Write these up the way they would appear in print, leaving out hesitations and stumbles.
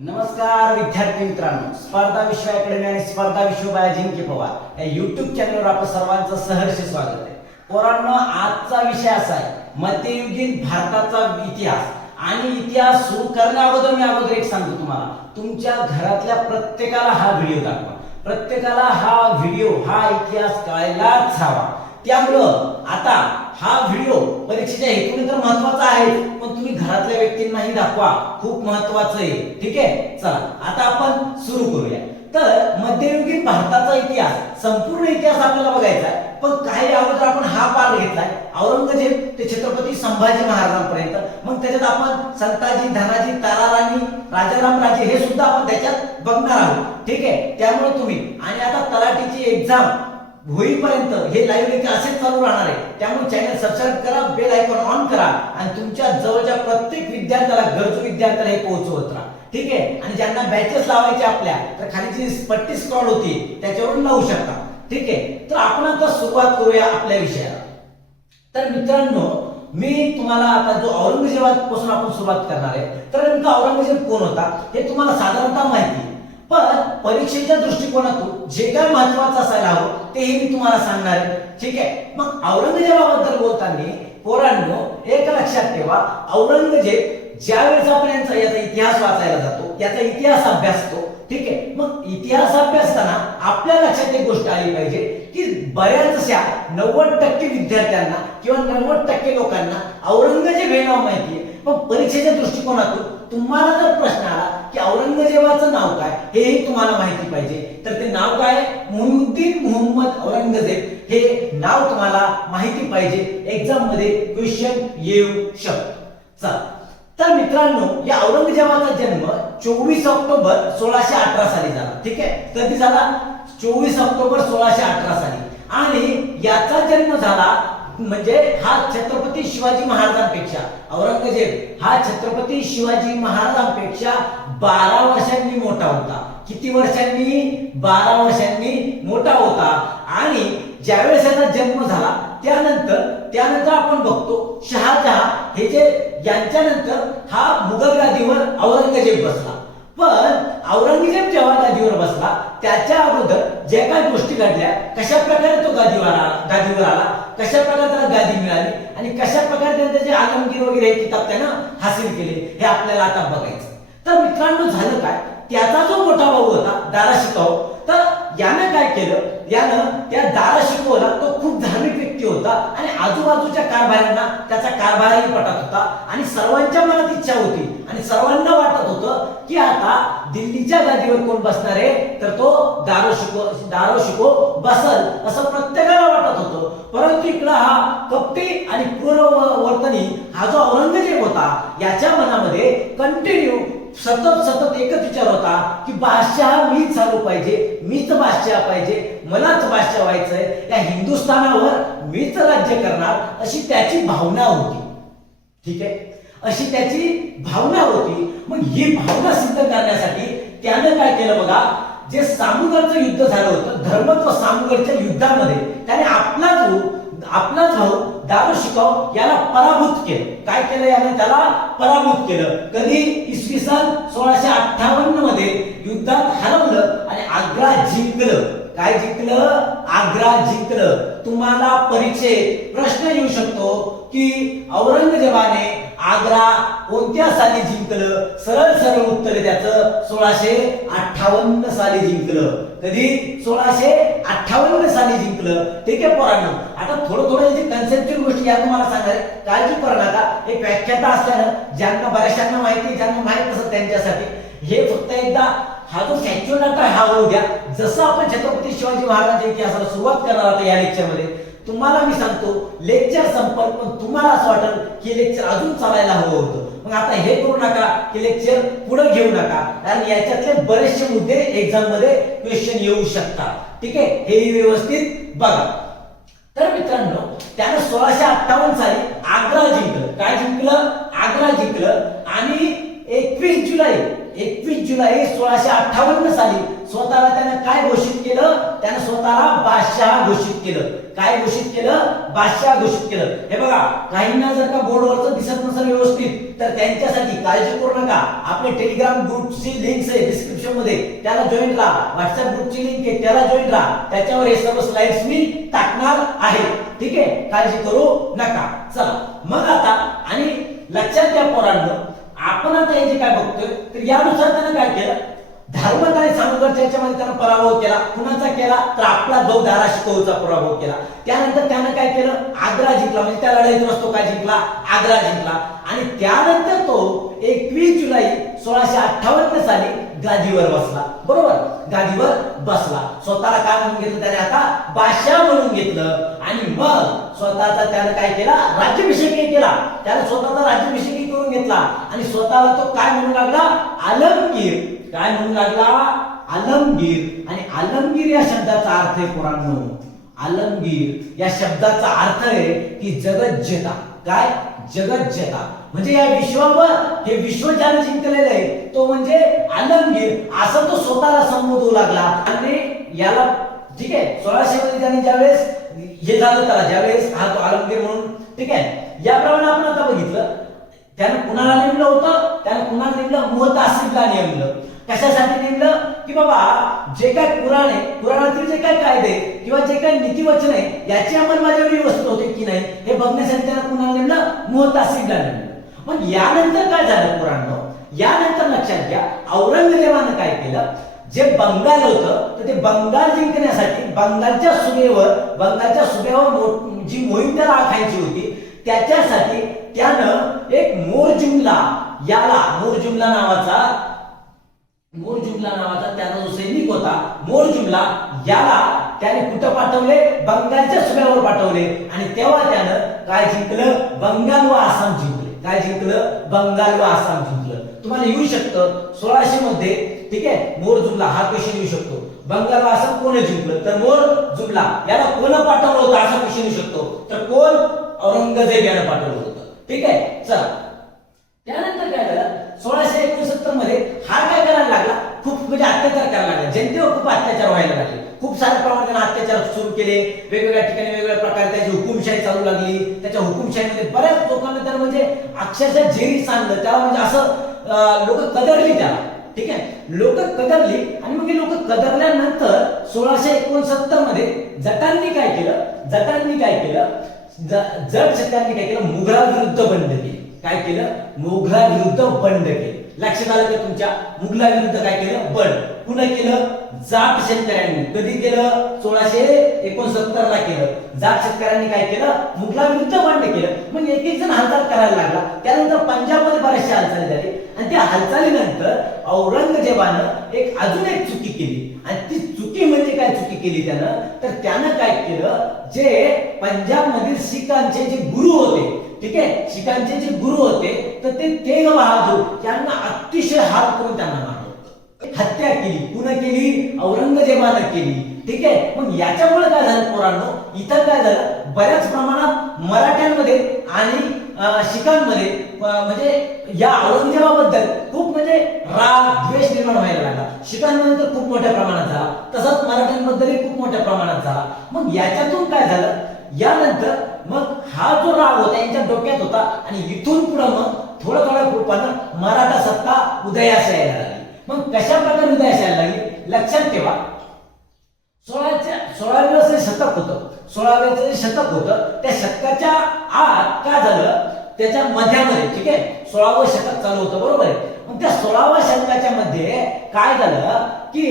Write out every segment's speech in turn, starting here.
नमस्कार विद्यार्थी मित्रांनो, स्पर्धा विश्व अकॅडमी आणि स्पर्धा विश्व बाय अजिंक्य पवार या YouTube चॅनलवर आपलं सर्वांचं सहर्ष स्वागत आहे. पोरांनो, आजचा विषय असा आहे मध्ययुगीन भारताचा इतिहास. आणि इतिहास सुरू करण्या अगोदर मी एक सांगतो तुम्हाला, तुमच्या घरातल्या प्रत्येकाला हा व्हिडिओ दाखवा. प्रत्येकाला हा व्हिडिओ, हा इतिहास कळायलाच हवा. त्यामुळं आता हा व्हिडिओ परीक्षेच्या हेतूने तर महत्वाचा आहे, पण तुम्ही घरातल्या व्यक्तींनाही दाखवा, खूप महत्वाचं आहे. ठीक आहे, चला आता आपण सुरू करूया. तर मध्ययुगीन भारताचा इतिहास, संपूर्ण इतिहास आपल्याला बघायचा आहे, पण काही अगोदर आपण हा पाठ घेतलाय औरंगजेब ते छत्रपती संभाजी महाराजांपर्यंत. मग त्याच्यात आपण संताजी, धनाजी, ताराराणी, राजाराम राजे हे सुद्धा आपण त्याच्यात बघणार आहोत. ठीक आहे, त्यामुळे तुम्ही आणि आता तलाठीची एक्झाम होईपर्यंत हे लाईव्ह लेक्चर असेच चालू राहणार आहे. त्यामुळे चॅनल सबस्क्राइब करा, बेल आयकॉन ऑन करा आणि तुमच्या जवळच्या प्रत्येक विद्यार्थ्याला, गरजू विद्यार्थ्याला हे पोहोचवत राहा. ठीक आहे, आणि ज्यांना बॅचेस लावायचे आपल्या, तर खाली जी पट्टी स्क्रॉल होती त्याच्यावरून लावू शकता. ठीक आहे, तर आपण आता सुरुवात करूया आपल्या विषयाला. तर मित्रांनो, मी तुम्हाला आता जो औरंगजेबापासून आपण सुरुवात करणार आहे, तर नेमका औरंगजेब कोण होता हे तुम्हाला साधारणतः माहिती आहे, पण परीक्षेच्या दृष्टिकोनातून जे काय महत्वाचं असायला हवं तेही मी तुम्हाला सांगणार आहे. ठीक आहे, मग औरंगजेबाबद्दल बोलताना पोरांनो एक लक्षात ठेवा, औरंगजेब ज्यावेळेस आपण याचा इतिहास वाचायला जातो, याचा इतिहास अभ्यासतो. ठीक आहे, मग इतिहास अभ्यासताना आपल्या लक्षात एक गोष्ट आली पाहिजे की बऱ्याचशा 90% विद्यार्थ्यांना किंवा 90% लोकांना औरंगजेब हे नाव माहिती आहे, पण परीक्षेच्या दृष्टिकोनातून तुम्हाला जर प्रश्न आला की औरंगजेबाचं नाव काय हेही तुम्हाला माहिती पाहिजे, तर ते नाव काय? मुइनुद्दीन मोहम्मद औरंगजेब हे नाव तुम्हाला माहिती पाहिजे. एक्झाम मध्ये क्वेश्चन येऊ शकतो. चला, तर मित्रांनो, या औरंगजेबाचा जन्म 24 ऑक्टोबर 1618 साली झाला. ठीक आहे, कधी झाला? 24 ऑक्टोबर 1618 साली. आणि याचा जन्म झाला म्हणजे हा छत्रपती शिवाजी महाराजांपेक्षा, औरंगजेब हा छत्रपती शिवाजी महाराजांपेक्षा 12 वर्षांनी मोठा होता. किती वर्षांनी? 12 वर्षांनी मोठा होता. आणि ज्यावेळेस याचा जन्म झाला त्यानंतर आपण बघतो शहाजहां हे जे यांच्यानंतर हा मुघल गादीवर औरंगजेब बसला. पण औरंगजेब जेव्हा गादीवर बसला त्याच्या अगोदर जे काही गोष्टी घडल्या, कशा प्रकारे तो गादीवर आला, कशा प्रकारे त्याला गादी मिळाली आणि कशा प्रकारे त्याने त्याचे आलमगीर वगैरे हे किताब त्यानं हासिल केले हे आपल्याला आता बघायचं. तर मित्रांनो, झालं काय, त्याचा जो मोठा भाऊ होता दाराशिकोह, तर यानं काय केलं, यानं त्या दाराशिकोहला, तो खूप धार्मिक व्यक्ती होता आणि आजूबाजूच्या कारभाऱ्यांना त्याचा कारभारही पटत होता आणि सर्वांच्या मनात इच्छा होती आणि सर्वांना वाटत होतं की आता दिल्लीच्या गादीवर कोण बसणार आहे, तर तो दाराशिकोह बसल असं प्रत्येकाला वाटत होतं. परंतु इकडं हा कपटी आणि क्रूरवर्तनी हा जो औरंगजेब होता, याच्या मनामध्ये कंटिन्यू सतत एकच विचार होता की बादशाह मीच झालो पाहिजे, मीच बादशाह पाहिजे, मलाच बादशाह व्हायचंय, या हिंदुस्थानावर मीच राज्य करणार, अशी त्याची भावना होती. ठीक आहे, अशी त्याची भावना होती. मग ही भावना सिद्ध करण्यासाठी त्यानं काय केलं बघा, जे सामुगडचं युद्ध झालं होतं, धर्मत्व सामुगडच्या युद्धामध्ये त्याने आपलाच भाऊ दाराशिकोह याला पराभूत केलं. काय केलं याने? त्याला पराभूत केलं. कधी? इसवी सन 1658 मध्ये युद्धात हरवलं आणि आग्रा जिंकलं. काय जिंकलं? आग्रा जिंकलं. तुम्हाला परीक्षेत प्रश्न येऊ शकतो की औरंगजेबाने आग्रा कोणत्या साली जिंकलं? सरळ उत्तर त्याचं 1658 साली जिंकलं. कधी? 1658 साली जिंकलं. ठीक आहे पोरांनो, आता थोडं जे कन्सेप्च्युअल गोष्टी या तुम्हाला सांगणार, काळजी करू नका. एक व्याख्याता असल्यानं ज्यांना बऱ्याचशांना माहिती, ज्यांना माहित नसतं त्यांच्यासाठी हे फक्त एकदा हा जो फॅक्च्युअल डाटा हा होऊ द्या. जसं आपण छत्रपती शिवाजी महाराजांच्या इतिहासाला सुरुवात करणार आहोत या लेक्चरमध्ये, तुम्हाला मी सांगतो लेक्चर संपल, पण तुम्हाला असं वाटेल की लेक्चर अजून चालायला हवं होतं. मग आता हे करू नका की लेक्चर पुढे घेऊ नका, कारण याच्यातले बरेचसे मुद्दे एक्झाम मध्ये क्वेश्चन येऊ शकतात. ठीक आहे, हे व्यवस्थित बघा. तर मित्रांनो, त्यानं 1658 साली आग्रा जिंकलं. काय जिंकलं? आग्रा जिंकलं. आणि 21 जुलै 1658 साली स्वतःला त्यानं काय घोषित केलं? त्यानं स्वतःला बादशाह घोषित केलं. काय घोषित केलं? बादशाह घोषित केलं. हे बघा, काहींना जर का बोर्डवरच दिसत नसेल व्यवस्थित तर त्यांच्यासाठी काळजी करू नका. आपले टेलिग्राम ग्रुपची लिंक आहे डिस्क्रिप्शन मध्ये, त्याला जॉईन राहा. व्हॉट्सअप ग्रुपची लिंक आहे, त्याला जॉईन राहा. त्याच्यावर हे सर्व स्लाइड्स मी टाकणार आहे. ठीक आहे, काळजी करू नका. चला मग आता आणि लक्षात घ्या पोरांनो, आपण आता हे जे काय बघतोय तर यानुसार त्यानं काय केलं? धर्मत आणि सामंतच्या याच्यामध्ये त्यानं पराभव केला. कुणाचा केला? तर आपला जो धाराशिकोहचा पराभव केला. त्यानंतर त्यानं काय केलं? आग्रा जिंकला. म्हणजे त्या लढाईतून तो काय जिंकला? आग्रा जिंकला. आणि त्यानंतर तो 21 जुलै 1658 साली गादीवर बसला. बरोबर, गादीवर बसला. स्वतःला काय म्हणून घेतलं त्याने? आता बादशाह म्हणून घेतलं. आणि मग स्वतःचा त्यानं काय केला? राज्याभिषेक केला. त्याने स्वतःचा राज्याभिषेक करून घेतला आणि स्वतःला तो काय म्हणू लागला? आलमगीर. काय म्हणू लागला? आलमगीर. आणि आलमगीर या शब्दाचा अर्थ आहे पोरांनो, आलमगीर या शब्दाचा अर्थ आहे की जगज्जेता. काय? जगज्जेता. म्हणजे या विश्वावर, हे विश्व ज्याने जिंकलेलं आहे तो म्हणजे आलमगीर, असं तो स्वतःला संबोधू लागला. आणि याला ठीक आहे 1600 मध्ये त्याने ज्यावेळेस हे झालं त्याला, ज्यावेळेस हा तो आलमगीर म्हणून, ठीक आहे, याप्रमाणे आपण आता बघितलं त्यानं कुणाला नेमलं होतं? त्यानं कुणाला नेमलं? मुहतासिबला नेमलं. कशासाठी नेमलं? की बाबा जे काय पुराणातील जे काय कायदे किंवा जे काय नीतिवचन आहे याची अंमलबजावणी व्यवस्थित होते की नाही हे बघण्यासाठी त्यानं कुणाला नेमलं? मुहतासिबला नेमलं. मग यानंतर काय झालं पोरांनो? यानंतर लक्षात घ्या, औरंगजेबानं काय केलं? जे बंगाल होतं तर ते बंगाल जिंकण्यासाठी बंगालच्या सुभेवर जी मोहीम त्याला आखायची होती त्याच्यासाठी त्यानं एक मोरजुमला नावाचा त्याचा जो सैनिक होता मोरजुमला, याला त्याने कुठं पाठवले? बंगालच्या सुभेवर पाठवले. आणि तेव्हा त्यानं काय जिंकलं? बंगाल व आसाम जिंकले. काय जिंकलं? बंगाल व आसाम जिंकलं. तुम्हाला येऊ शकतं 1600 मध्ये, ठीक आहे, मोरजुमला हा क्वेश्चन येऊ शकतो. बंगाल व आसाम कोण जिंकलं? तर मोरजुमला. याला कोण पाठवलं होतं असा क्वेश्चन येऊ शकतो. तर कोण? औरंगजेब यानं पाठवलं होतं. ठीक आहे, चला त्यानंतर काय झालं? 1669 मध्ये हा काय करायला लागला? खूप म्हणजे अत्याचार करायला लागला. जनतेवर खूप अत्याचार व्हायला लागले. खूप साऱ्या प्रमाणात त्याने अत्याचार सुरू केले. वेगवेगळ्या ठिकाणी वेगवेगळ्या प्रकारे त्याची हुकुमशाही चालू लागली. त्याच्या हुकुमशाहीमध्ये बऱ्याच लोकांना त्यानं म्हणजे अक्षरशः जेरीस आणलं. त्याला म्हणजे असं लोक कदरली त्याला. ठीक आहे, लोक कदरली. आणि मग हे लोक कदरल्यानंतर 1669 मध्ये जटांनी काय केलं? जट शत्र्यांनी काय केलं? मुघलाविरुद्ध बंड केले. काय केलं? मुघलाविरुद्ध बंड केले. लक्षात आलं का तुमच्या? मुघलाविरुद्ध काय केलं? बंड. पुन्हा केलं? जाट शेतकऱ्यांनी. कधी केलं? 1669 ला केलं. जाट शेतकऱ्यांनी काय केलं? मुघलाविरुद्ध बंड केलं. मग एक एक जण हालचाल करायला लागला. त्यानंतर पंजाबमध्ये बऱ्याचशा हालचाली झाली. आणि त्या हालचालीनंतर औरंगजेबानं अजून एक चुकी केली. आणि ती चुकी म्हणजे काय चुकी केली त्यानं? तर त्यानं काय केलं? जे पंजाब मधील शिखांचे जे गुरु होते, ठीक आहे, शिखांचे जे गुरु होते तर ते तेग बहादूर यांना अतिशय हात करून त्यांना मारलं, हत्या केली. पुन्हा केली? औरंगजेबानं केली. ठीक आहे, मग याच्यामुळे काय झालं पोरांनो? इथं काय झालं? बऱ्याच प्रमाणात मराठ्यांमध्ये आणि शिखांमध्ये म्हणजे या औरंगजेबाबद्दल खूप म्हणजे राग द्वेष निर्माण व्हायला लागला. शिखांमध्ये तर खूप मोठ्या प्रमाणात झाला, तसंच मराठ्यांबद्दलही खूप मोठ्या प्रमाणात झाला. मग याच्यातून काय झालं? यानंतर मग हा जो राग होता यांच्या डोक्यात होता आणि इथून पुढे मग थोड्या रूपानं मराठा सत्ता उदयास यायला लागली. मग कशा प्रकारे उदयास यायला लागली? लक्षात ठेवा, 16व्या शतक होतं. 16व्या जे शतक होतं त्या शतकाच्या आत काय झालं? त्याच्या मध्यामध्ये, ठीक आहे, 16वं शतक चालू होतं. बरोबर आहे. मग त्या 16व्या शतकाच्या मध्ये काय झालं की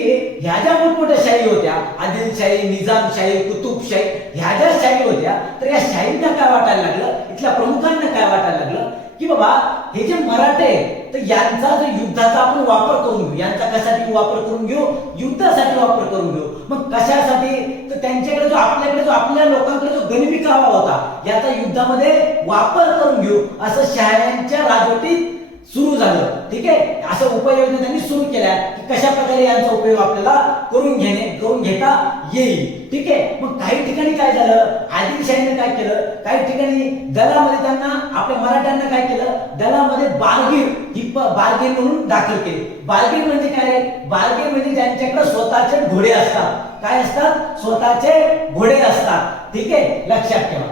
ह्या ज्या मोठमोठ्या शाही होत्या, आदिलशाही, निजामशाही, कुतुबशाही, ह्या ज्या शाही होत्या तर या शाहींना काय वाटायला लागलं? इथल्या प्रमुखांना काय वाटायला लागलं की बाबा हे जे मराठे तर यांचा जो युद्धाचा आपण वापर करून घेऊ. यांचा कशासाठी वापर करून घेऊ? युद्धासाठी वापर करून घेऊ. मग कशासाठी? तर त्यांच्याकडे जो आपल्या लोकांकडे जो गनिमी कावा होता याचा युद्धामध्ये वापर करून घेऊ असं शहाण्यांच्या राजवटीत सुरू झालं. ठीक आहे, असं उपाययोजना त्यांनी सुरू केल्या की कशा प्रकारे यांचा उपयोग आपल्याला करून घेता येईल. ठीक आहे, मग काही ठिकाणी काय झालं, आदिलशाहीने काय केलं, काही ठिकाणी दलामध्ये त्यांना आपल्या मराठ्यांना काय केलं, दलामध्ये बारगीर म्हणून दाखल केले. बारगीर म्हणजे काय, बारगीर म्हणजे ज्यांच्याकडे स्वतःचे घोडे असतात. काय असतात, स्वतःचे घोडे असतात. ठीक आहे, लक्षात ठेवा.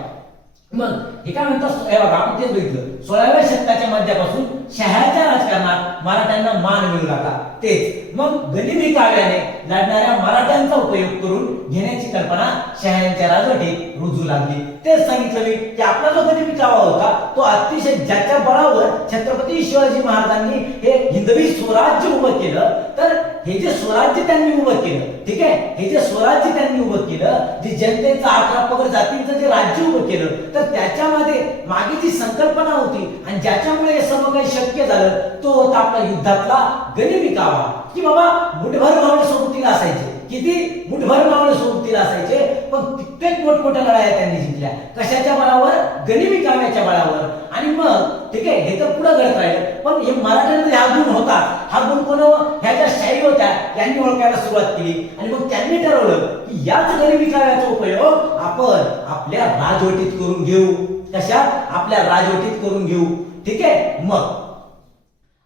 मग हे काय म्हणतात, बघा आपण तेच बघितलं, 16व्या शतकाच्या मध्यापासून शहाच्या राजकारणात मराठ्यांना मान मिळू लागला. तेच मग गनिमी काव्याने लढणाऱ्या मराठ्यांचा उपयोग करून घेण्याची कल्पना शहांच्या राजवटीत रुजू लागली. तेच सांगितलं मी की आपला जो गनिमी कावा होता तो अतिशय ज्याच्या बळावर छत्रपती शिवाजी महाराजांनी हे हिंदवी स्वराज्य उभं केलं. तर हे जे स्वराज्य त्यांनी उभं केलं, ठीक आहे, हे जे स्वराज्य त्यांनी उभं केलं, जे जनतेचा 11 पगड जातींचं जे राज्य उभं केलं, तर त्याच्यामध्ये मागे जी संकल्पना होती आणि ज्याच्यामुळे हे सर्व काही शक्य झालं तो होता आपला युद्धातला गनिमी कावा. की बाबा मुठभर मावळे सोबतीला असायचे, किती मुठभर मावळे सोबतीला असायचे, पण कित्येक मोठमोठ्या लढाया त्यांनी जिंकल्या. कशाच्या बळावर, गनिमी काव्याच्या बळावर. आणि मग ठीक आहे, हे तर पुढे घडत राहिलं, पण हे मराठ्यांमध्ये हा गुण होता. हा गुण कोण, ह्या ज्या शाही होत्या यांनी ओळखायला सुरुवात केली आणि मग त्यांनी ठरवलं की याच गनिमी काव्याचा उपयोग आपण आपल्या राजवटीत करून घेऊ. कशात, आपल्या राजवटीत करून घेऊ. ठीक आहे, मग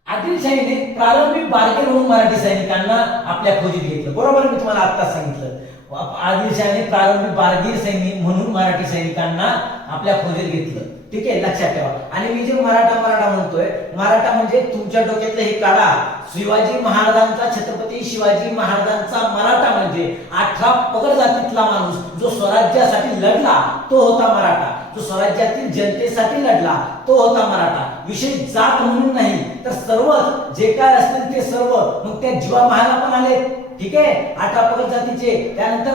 आदिलशाहीने प्रारंभी बारगीर म्हणून मराठी सैनिकांना आपल्या फौजीत घेतलं. बरोबर, मी तुम्हाला आत्ताच सांगितलं. आदिलशाहीने प्रारंभी बारगीर सैनिक म्हणून मराठी सैनिकांना आपल्या फौजीत घेतलं. ठीक आहे, लक्षात ठेवा. आणि मी जे मराठा म्हणतोय, मराठा म्हणजे तुमच्या डोक्यातलं हे काढा, शिवाजी महाराजांचा, छत्रपती शिवाजी महाराजांचा मराठा म्हणजे 18 पगड जातीतला माणूस जो स्वराज्यासाठी लढला तो होता मराठा. जो स्वराज्यातील जनतेसाठी लढला तो होता मराठा. विशेष जात म्हणून नाही, तर सर्व जे काय असतील ते सर्व. मग त्या जीवा महाला पण आले, ठीक आहे, 18 पगड जातीचे. त्यानंतर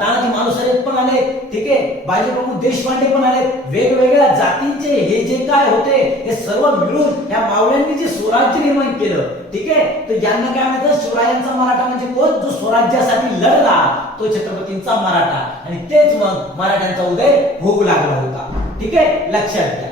तानाजी मालुसरे पण आले, ठीक आहे, बाजीप्रभू देशपांडे पण आले. वेगवेगळ्या जातींचे हे जे काय होते हे सर्व मिळून या मावळ्यांनी जे स्वराज्य निर्माण केलं. ठीक आहे, तर यांना काय म्हणतात, शिवरायांचा मराठा म्हणजे कोण, जो स्वराज्यासाठी लढला तो छत्रपतींचा मराठा. आणि तेच मग मराठ्यांचा उदय होऊ लागला होता. ठीक आहे, लक्षात घ्या.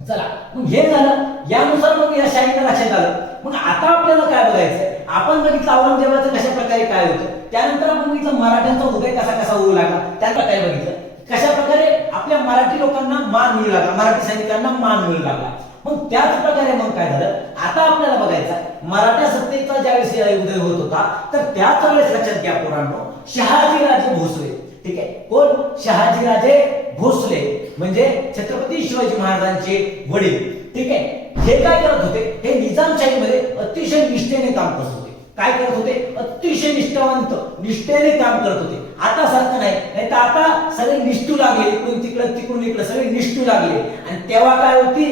चला, मग हे झालं. यानुसार मग या शाहीला लक्षात आलं. मग आता आपल्याला काय बघायचं, आपण बघितलं औरंगजेबाचं कशा प्रकारे काय होतं, त्यानंतर आपण बघितलं मराठ्यांचा उदय कसा होऊ लागला, त्यानंतर काय बघितलं कशा प्रकारे आपल्या मराठी लोकांना मान मिळू लागला, मराठी सैनिकांना मान मिळू लागला. मग त्याच प्रकारे मग काय झालं, आता आपल्याला बघायचं मराठा सत्तेचा ज्यावेळेस उदय होत होता, तर त्याच वेळेस लक्षात घ्या पोरांनो, शहाजीराजे भोसले. ठीक आहे, कोण, शहाजीराजे भोसले म्हणजे छत्रपती शिवाजी महाराजांचे वडील. ठीक आहे, हे काय करत होते, हे निजामशाहीमध्ये अतिशय निष्ठेने काम करत होते. काय करत होते, अतिशय निष्ठेने काम करत होते. आता सारखं नाही तर आता सगळे निष्ठू लागले, इकडून तिकडून इकडे सगळे निष्ठू लागले. आणि तेव्हा काय होती,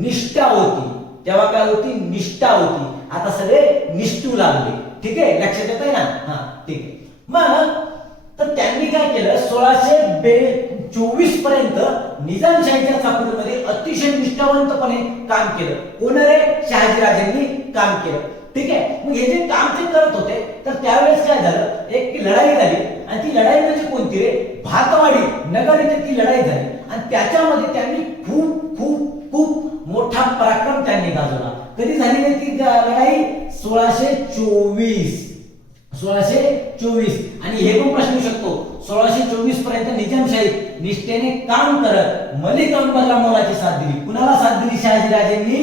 निष्ठा होती. तेव्हा काय होती, निष्ठा होती. आता सगळे निष्ठू लागले. ठीक आहे, लक्षात येत आहे ना. हा, ठीक आहे. मग तर त्यांनी काय केलं, 1624 पर्यंत निजामशाहीच्या चाकोरीमध्ये अतिशय निष्ठावंतपणे काम केलं. कोण रे, शहाजीराजांनी काम केलं. ठीक आहे, मग हे जे काम ते करत होते, तर त्यावेळेस काय झालं, एक लढाई झाली. आणि ती लढाई म्हणजे कोणती रे, भातवाडी नगर इथे ती लढाई झाली. आणि त्याच्यामध्ये त्यांनी खूप खूप खूप मोठा पराक्रम त्यांनी गाजवला. कधी झाली ती लढाई, 1624. आणि हे पण प्रश्न येऊ शकतो, 1624 पर्यंत निजामशाही निष्ठेने काम करत मलिक अंबरला मोलाची साथ दिली. कुणाला साथ दिली, शहाजीराजेंनी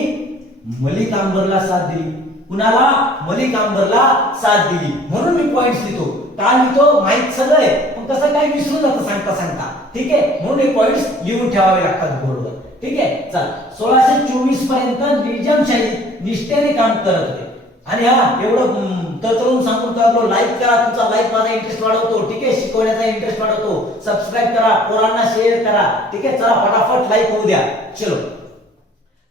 मलिक अंबरला साथ दिली. कुणाला, मलिक अंबरला साथ दिली. म्हणून मी पॉइंट्स लिहितो. का लिहितो, माहित सगळं आहे, पण कसं काय विसरून जातं सांगता. ठीक आहे, म्हणून हे पॉइंट्स लिहून ठेवावे लागतात बोर्डवर. ठीक आहे, चल, 1624 पर्यंत निजामशाही निष्ठेने काम करत होते. आणि हा एवढं तळतळून सांगून करतो, लाईक करा, तुमचा लाईक माझा इंटरेस्ट वाढवतो. ठीक आहे, शिकवण्याचा इंटरेस्ट वाढवतो. सबस्क्राईब करा, पोरांना शेअर करा. ठीक आहे, चला फटाफट लाईक होऊ द्या. चलो,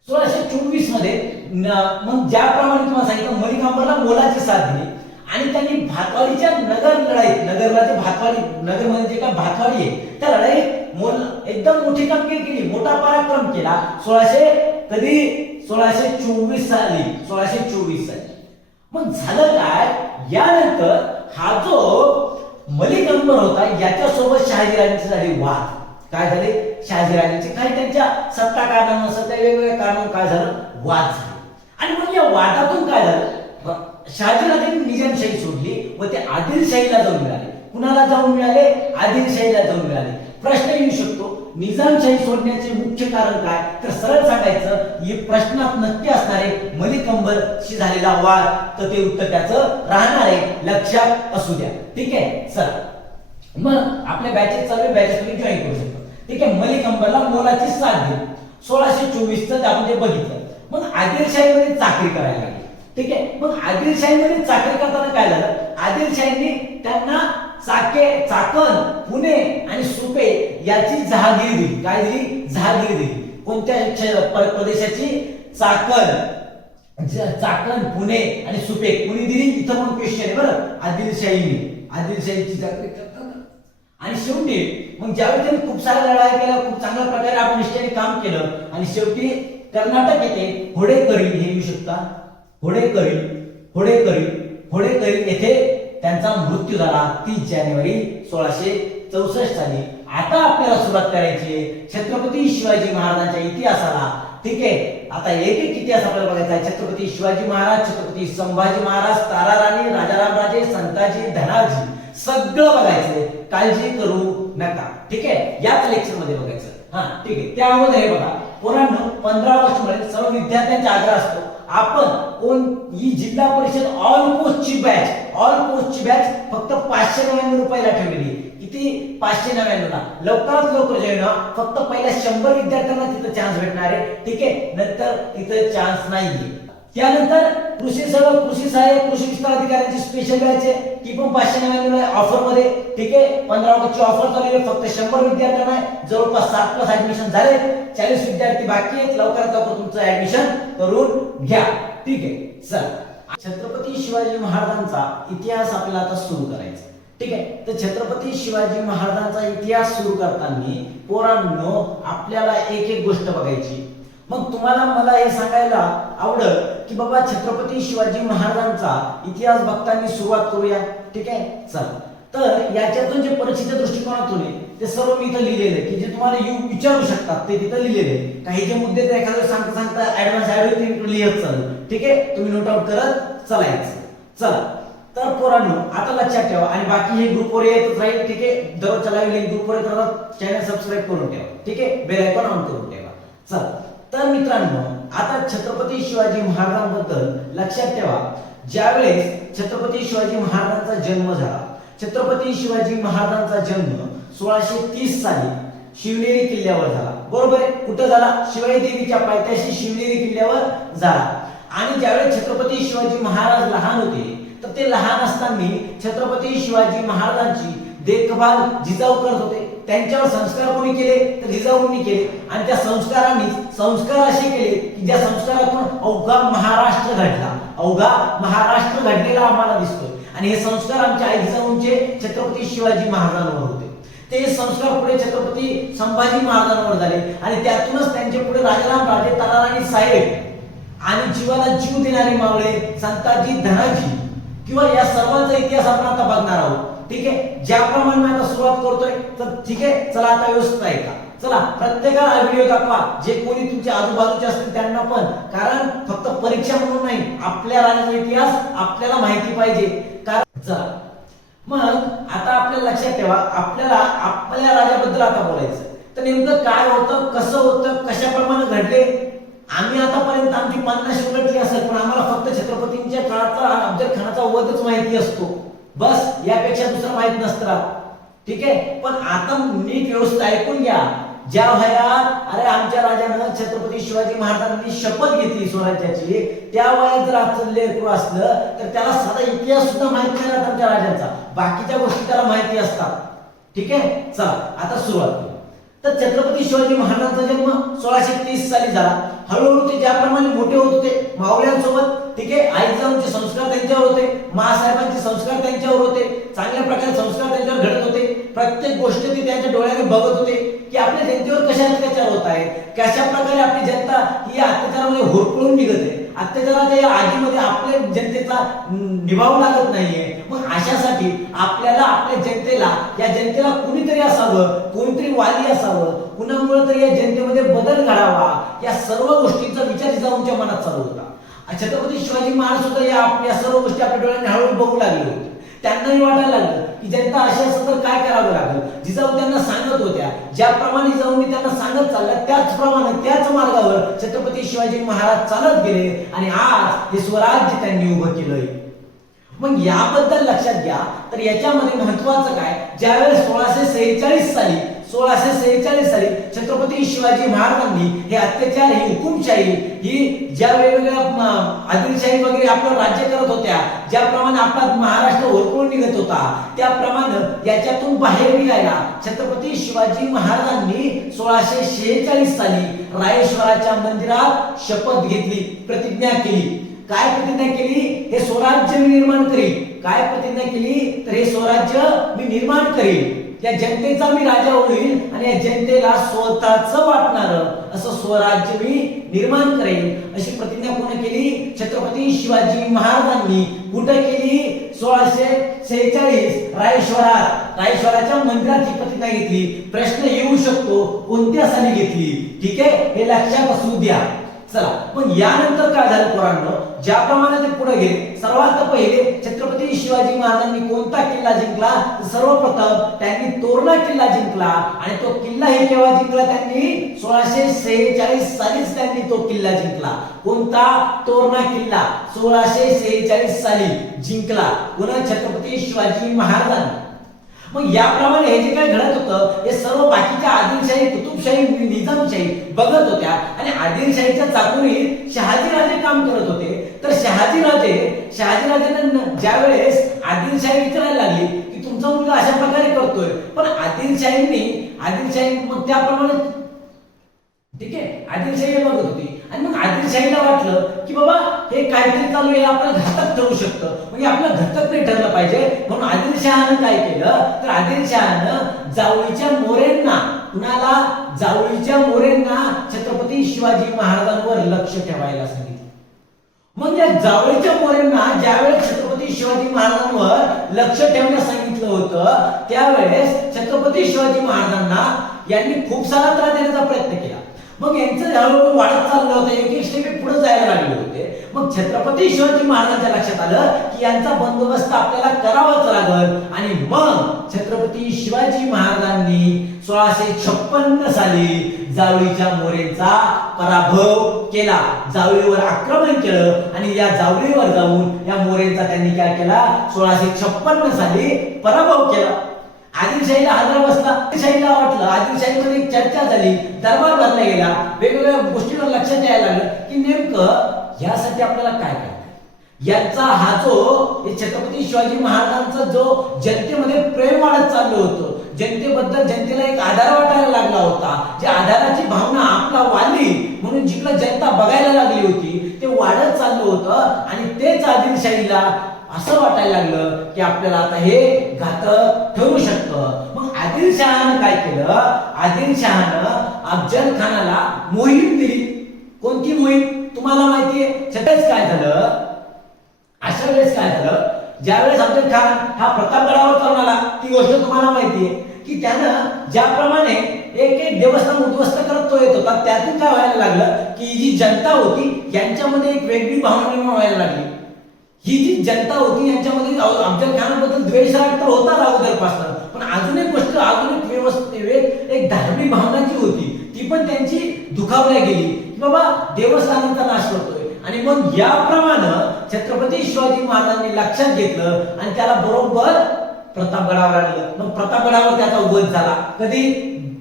1624 मध्ये मग ज्याप्रमाणे तुम्हाला सांगितलं, मलिक अंबरला मोलाची साथ दिली. आणि त्यांनी भातवाडीच्या नगर लढाईत, नगरला जे भातवाडी, नगरमध्ये जे काय भातवाडी आहे त्या लढाईत एकदम मोठी कामगिरी केली, मोठा पराक्रम केला. 1624 साली. 1624 साली मग झालं काय, यानंतर हा जो मलिक अंबर होता याच्यासोबत शहाजीराजांचे झाले वाद. काय झाले, शहाजीराजांचे काही त्यांच्या सत्ता कारणांनुसार, त्या वेगवेगळ्या कारणांना काय झालं, वाद झाले. आणि मग या वादातून काय झालं, शहाजीराजांनी निजामशाही सोडली व ते आदिलशाहीला जाऊन मिळाले. कुणाला जाऊन मिळाले? आदिलशाहीला जाऊन मिळाले. प्रश्न येऊ शकतो निजामशाही सोडण्याचे मुख्य कारण काय, तर सरळ सांगायचं हे प्रश्नात नक्की असणार आहे मलिक अंबरशी झालेला वाद, तर ते उत्तर त्याचं राहणार आहे, लक्षात असू द्या. ठीक आहे, चला मग आपल्या बॅचेस चालू आहे, बॅचेस तुम्ही जॉईन करू शकता. ठीक आहे, मलिक अंबरला मोलाची साथ दिली 1624 आपण ते बघितलं. मग आदिलशाहीमध्ये चाकरी करायला लागली. ठीक आहे, मग आदिलशाहीमध्ये चाकरी करताना काय झालं, आदिलशाहीने त्यांना चाकण, पुणे आणि सुपे याची जहागीर दिली. काय दिली? जहागीर दिली. कोणत्या प्रदेशाची? चाकण, पुणे आणि सुपे कुणी दिली? इथं पण क्वेश्चन आहे बरं. आदिलशाहीची चाकरी करताना. आणि शेवटी मग ज्यावेळी त्यांनी खूप साऱ्या लढाई केल्या, खूप चांगल्या प्रकारे आपण निष्ठेने काम केलं आणि शेवटी कर्नाटक येथे होडेकरी, हे येऊ शकता, होडेकरी येथे त्यांचा मृत्यू झाला 30 जानेवारी 1664 साली. आता आपल्याला सुरुवात करायची आहे छत्रपती शिवाजी महाराजांच्या इतिहासाला. ठीक आहे, आता एक एक इतिहास आपल्याला बघायचा आहे. छत्रपती शिवाजी महाराज, छत्रपती संभाजी महाराज, तारा राणी, राजाराम राजे, संताजी, धनाजी, सगळं बघायचंय, काळजी करू नका. ठीक आहे, याच लेक्चर मध्ये बघायचं. हा ठीक आहे, त्या अगोदर हे बघा, पोरांनो 15 ऑगस्ट मध्ये सर्व विद्यार्थ्यांचा आग्रह असतो आपण ही जिल्हा परिषद ऑल पोस्टची बॅच फक्त 599 रुपयाला ठेवलेली. किती? 599 ला. लवकरात लवकर जॉईन व्हा. फक्त पहिल्या 100 विद्यार्थ्यांना तिथं चान्स भेटणार आहे. ठीक आहे, नंतर तिथं चान्स नाहीये. त्यानंतर कृषी सहाय्यक, कृषी विस्तार अधिकाऱ्यांची स्पेशल बॅच आहे, ती पण 599 ऑफर मध्ये. ठीक आहे, 15 ऑगस्टची ऑफर चालू आहे. फक्त 100 विद्यार्थ्यांना आहे. जवळपास 7+ ऍडमिशन झाले, 40 विद्यार्थी बाकी आहेत. लवकरात लवकर तुमचं ऍडमिशन करून घ्या. ठीक आहे, चला छत्रपती शिवाजी महाराजांचा इतिहास आपल्याला आता सुरू करायचा. ठीक आहे, तर छत्रपती शिवाजी महाराजांचा इतिहास सुरू करताना पोरांनो आपल्याला एक एक गोष्ट बघायची. मग तुम्हाला मला हे सांगायला आवडेल की बाबा छत्रपती शिवाजी महाराजांचा इतिहास बघताना सुरुवात करूया. ठीक आहे, चला. तर याच्यातून जे परीक्षेच्या दृष्टिकोनातून आहे ते सर्व मी इथं लिहिलेलं आहे, की जे तुम्हाला विचारू शकतात ते तिथं लिहिलेले आहे. काही जे मुद्दे तर एखाद्या सांगता ऍडव्हान्स ऍड लिहत चालू. ठीक आहे, तुम्ही नोट आउट करत चालायचं. चला, तर पोरांनो आता लक्षात ठेवा आणि बाकी हे ग्रुपवर येतच राहील. ठीक आहे, दररोजच्या लाईव्ह लिंक ग्रुपवर येत राहतात. चॅनल सबस्क्राईब करून ठेवा. ठीक आहे, बेल आयकॉन ऑन करून ठेवा. चला, तर मित्रांनो आता छत्रपती शिवाजी महाराजांबद्दल लक्षात ठेवा. ज्यावेळेस छत्रपती शिवाजी महाराजांचा जन्म झाला, छत्रपती शिवाजी महाराजांचा जन्म 1630 साली शिवनेरी किल्ल्यावर झाला. बरोबर आहे, कुठं झाला? शिवाई देवीच्या पायथ्याशी शिवनेरी किल्ल्यावर झाला. आणि ज्यावेळेस छत्रपती शिवाजी महाराज लहान होते तर ते लहान असताना छत्रपती शिवाजी महाराजांची देखभाल जिजाऊ करत होते. त्यांच्यावर संस्कार कोणी केले? तर जिजाऊंनी केले. आणि त्या संस्कार असे केले की ज्या संस्कारातून अवघा महाराष्ट्र घडला. अवघा महाराष्ट्र घडलेला आम्हाला दिसतोय. आणि हे संस्कार आमच्या आई जिजाऊंचे छत्रपती शिवाजी महाराजांवर होते. ते संस्कार पुढे छत्रपती संभाजी महाराजांवर झाले आणि त्यातूनच त्यांचे पुढे राजाराम राजे, ताराराणी साहेब आणि जीवाला जीव देणारे मावळे, संताजी, धनाजी किंवा या सर्वांचा इतिहास आपण आता बघणार आहोत. ठीक आहे, ज्याप्रमाणे मी आता सुरुवात करतोय तर ठीक आहे, चला आता व्यवस्थित आहे का? चला प्रत्येकाला व्हिडिओ दाखवा, जे कोणी तुमच्या आजूबाजूचे असतील त्यांना पण, कारण फक्त परीक्षा म्हणून नाही, आपल्या राज्याचा इतिहास आपल्याला माहिती पाहिजे. कारण चला मग आता आपल्या लक्षात ठेवा, आपल्याला आपल्या राज्याबद्दल आता बोलायचं. तर नेमकं काय होतं, कसं होतं, कशाप्रमाणे घडले. आम्ही आतापर्यंत आमची 50 उलटली असेल, पण आम्हाला फक्त छत्रपतींच्या काळाचा अफजल खानाचा वधच माहिती असतो. बस, यापेक्षा दुसरं माहित नसतं. ठीक आहे, पण आता नीट व्यवस्थित ऐकून घ्या. ज्या वयात अरे आमच्या राजानं छत्रपती शिवाजी महाराजांनी शपथ घेतली स्वराज्याची, त्या वयात जर आजचं लेकरू असलं तर त्याला साधा इतिहास सुद्धा माहित नाही राहत आमच्या राजांचा. बाकीच्या गोष्टी त्याला माहिती असतात. ठीक आहे, चला आता सुरुवात करू. तर छत्रपती शिवाजी महाराजांचा जन्म 1630 साली झाला. हळूहळू ते ज्याप्रमाणे मोठे होत होते मावळ्यांसोबत, ठीक आहे, आई जिजाऊंचे संस्कार त्यांच्यावर होते, मासाहेबांचे संस्कार त्यांच्यावर होते, चांगल्या प्रकारे संस्कार त्यांच्यावर घडत होते. प्रत्येक गोष्ट ते त्यांच्या डोळ्याने बघत होते की आपल्या जनतेवर कशा अत्याचार होत आहेत, कशा प्रकारे आपली जनता ही अत्याचारामध्ये होरपळून निघत आहे, अत्याचाराच्या या आगीमध्ये आपल्या जनतेचा निभाव लागत नाहीये. मग अशासाठी आपल्याला आपल्या जनतेला, या जनतेला कुणीतरी असावं, कोणीतरी वाली असावं, कुणामुळे तरी या जनतेमध्ये बदल घडावा, या सर्व गोष्टींचा विचार जिजाऊंच्या मनात चालू होता. छत्रपती शिवाजी महाराज सुद्धा या सर्व गोष्टी आपल्या डोळ्याने हळूहळू बघू लागले होते. त्यांनाही वाटायला लागलं की जनता अशी असेल तर काय करावं लागेल. जिजाऊ त्यांना सांगत होत्या, ज्याप्रमाणे जिजाऊंनी त्यांना सांगत चालल्या त्याचप्रमाणे त्याच मार्गावर छत्रपती शिवाजी महाराज चालत गेले आणि आज हे स्वराज्य त्यांनी उभं केलंय. मग याबद्दल लक्षात घ्या. तर याच्यामध्ये महत्वाचं काय, ज्यावेळेस 1646 साली छत्रपती शिवाजी महाराजांनी हे अत्याचार, ही हुकुमशाही, ही ज्या वेगवेगळ्या आदिलशाही वगैरे आपलं राज्य करत होत्या, ज्याप्रमाणे आपला महाराष्ट्र ओरकळून निघत होता, त्याप्रमाणे याच्यातून बाहेर निघायला छत्रपती शिवाजी महाराजांनी 1646 साली रायेश्वराच्या मंदिरात शपथ घेतली, प्रतिज्ञा केली. काय प्रतिज्ञा केली? हे स्वराज्य मी निर्माण करीन. काय प्रतिज्ञा केली? तर हे स्वराज्य मी निर्माण करीन, या जनतेचा मी राजा होईल आणि या जनतेला स्वतःच वाटणार असं स्वराज्य मी निर्माण करेन, अशी प्रतिज्ञा कोणी केली? छत्रपती शिवाजी महाराजांनी. कुठे केली? 1646 रायेश्वराच्या मंदिरात ही प्रतिज्ञा घेतली. प्रश्न येऊ शकतो कोणत्या साली घेतली? ठीक आहे, हे लक्षात असू द्या. चला, पण यानंतर काय झालं पोरांनो, ज्याप्रमाणे ते पुढे गेले, सर्वात पहिले छत्रपती शिवाजी महाराजांनी कोणता किल्ला जिंकला? सर्वप्रथम त्यांनी तोरणा किल्ला जिंकला. आणि तो किल्ला हे केव्हा जिंकला? त्यांनी 1646 सालीच त्यांनी तो किल्ला जिंकला. कोणता? तोरणा किल्ला 1646 साली जिंकला. पुन्हा छत्रपती शिवाजी महाराजांनी. मग याप्रमाणे हे जे काय घडत होतं, हे सर्व बाकीच्या आदिलशाही, कुतुबशाही, निजामशाही बघत होत्या आणि आदिलशाहीच्या चाकोरीत शहाजीराजे काम करत होते. तर शहाजीराजेंना ज्यावेळेस आदिलशाही विचारायला लागली की तुमचा मुलगा अशा प्रकारे करतोय, पण आदिलशाही मग त्याप्रमाणे ठीक आहे आदिलशाही बघत होती. आणि मग आदिलशाहीला वाटलं की बाबा हे काहीतरी चालू आहे, आपलं घातक ठरू शकतं, म्हणजे आपलं घातक नाही ठरलं पाहिजे. म्हणून आदिलशहानं काय केलं? तर आदिलशहानं जावळीच्या मोरेंना, कुणाला? जावळीच्या मोरेंना छत्रपती शिवाजी महाराजांवर लक्ष ठेवायला सांगितलं. म्हणजे जावळीच्या मोरेंना ज्यावेळेस छत्रपती शिवाजी महाराजांवर लक्ष ठेवण्यास सांगितलं होतं, त्यावेळेस छत्रपती शिवाजी महाराजांना यांनी खूप सारा त्रास देण्याचा प्रयत्न केला. मग यांचं हळूहळू वाढत चाललं होतं, एक स्टेप पुढे जायला लागले होते. मग छत्रपती शिवाजी महाराजांच्या लक्षात आलं की यांचा बंदोबस्त आपल्याला करावाच लागल. आणि मग छत्रपती शिवाजी महाराजांनी 1656 साली जावळीच्या मोरेंचा पराभव केला, जावळीवर आक्रमण केलं आणि या जावळीवर जाऊन या मोरेंचा त्यांनी काय केला? 1656 साली पराभव केला. आदिलशाहीला हादरा बसला. आदिलशाहीला वाटलं, आदिलशाहीमध्ये चर्चा झाली, दरबार भरला गेला, वेगवेगळ्या गोष्टींवर लक्षात यायला लागलं की नेमकं यासाठी आपल्याला काय करायचं. यांचा हा जो छत्रपती शिवाजी महाराजांचा जो जनतेमध्ये प्रेम वाढत चाललं होतं, जनतेबद्दल जनतेला एक आधार वाटायला लागला होता, जे आधाराची भावना आपला वाली म्हणून जिकडे जनता बघायला लागली होती, ते वाढत चाललं होतं. आणि तेच आदिलशाहीला असं वाटायला लागलं की आपल्याला आता हे घातक ठरू शकतं. मग आदिलशहानं काय केलं? आदिलशहानं अफजल खानाला मोहीम दिली. कोणती मोहीम? तुम्हाला माहितीये. सगळेच काय झालं, अशा वेळेस काय झालं, ज्यावेळेस अफजल खान हा प्रतापगडावर चालून आला, ती गोष्ट तुम्हाला माहितीये की त्यानं ज्याप्रमाणे एक एक देवस्थान उद्ध्वस्त करत तो येत होता, त्यातून काय व्हायला लागलं की जी जनता होती यांच्यामध्ये एक वेगळी भावना निर्माण व्हायला लागली. ही जी जनता होती यांच्यामध्ये अफजल खानाबद्दल द्वेषराग तर होता अगोदरपासून, पण अजून एक गोष्ट, अजून एक व्यवस्थेत एक धार्मिक भावना जी होती ती पण त्यांची दुखावल्या गेली की बाबा देवस्थानांचा नाश करतोय. आणि मग याप्रमाणे छत्रपती शिवाजी महाराजांनी लक्षात घेतलं आणि त्याला बरोबर प्रतापगडावर आणलं. मग प्रतापगडावर त्याचा वध झाला. कधी?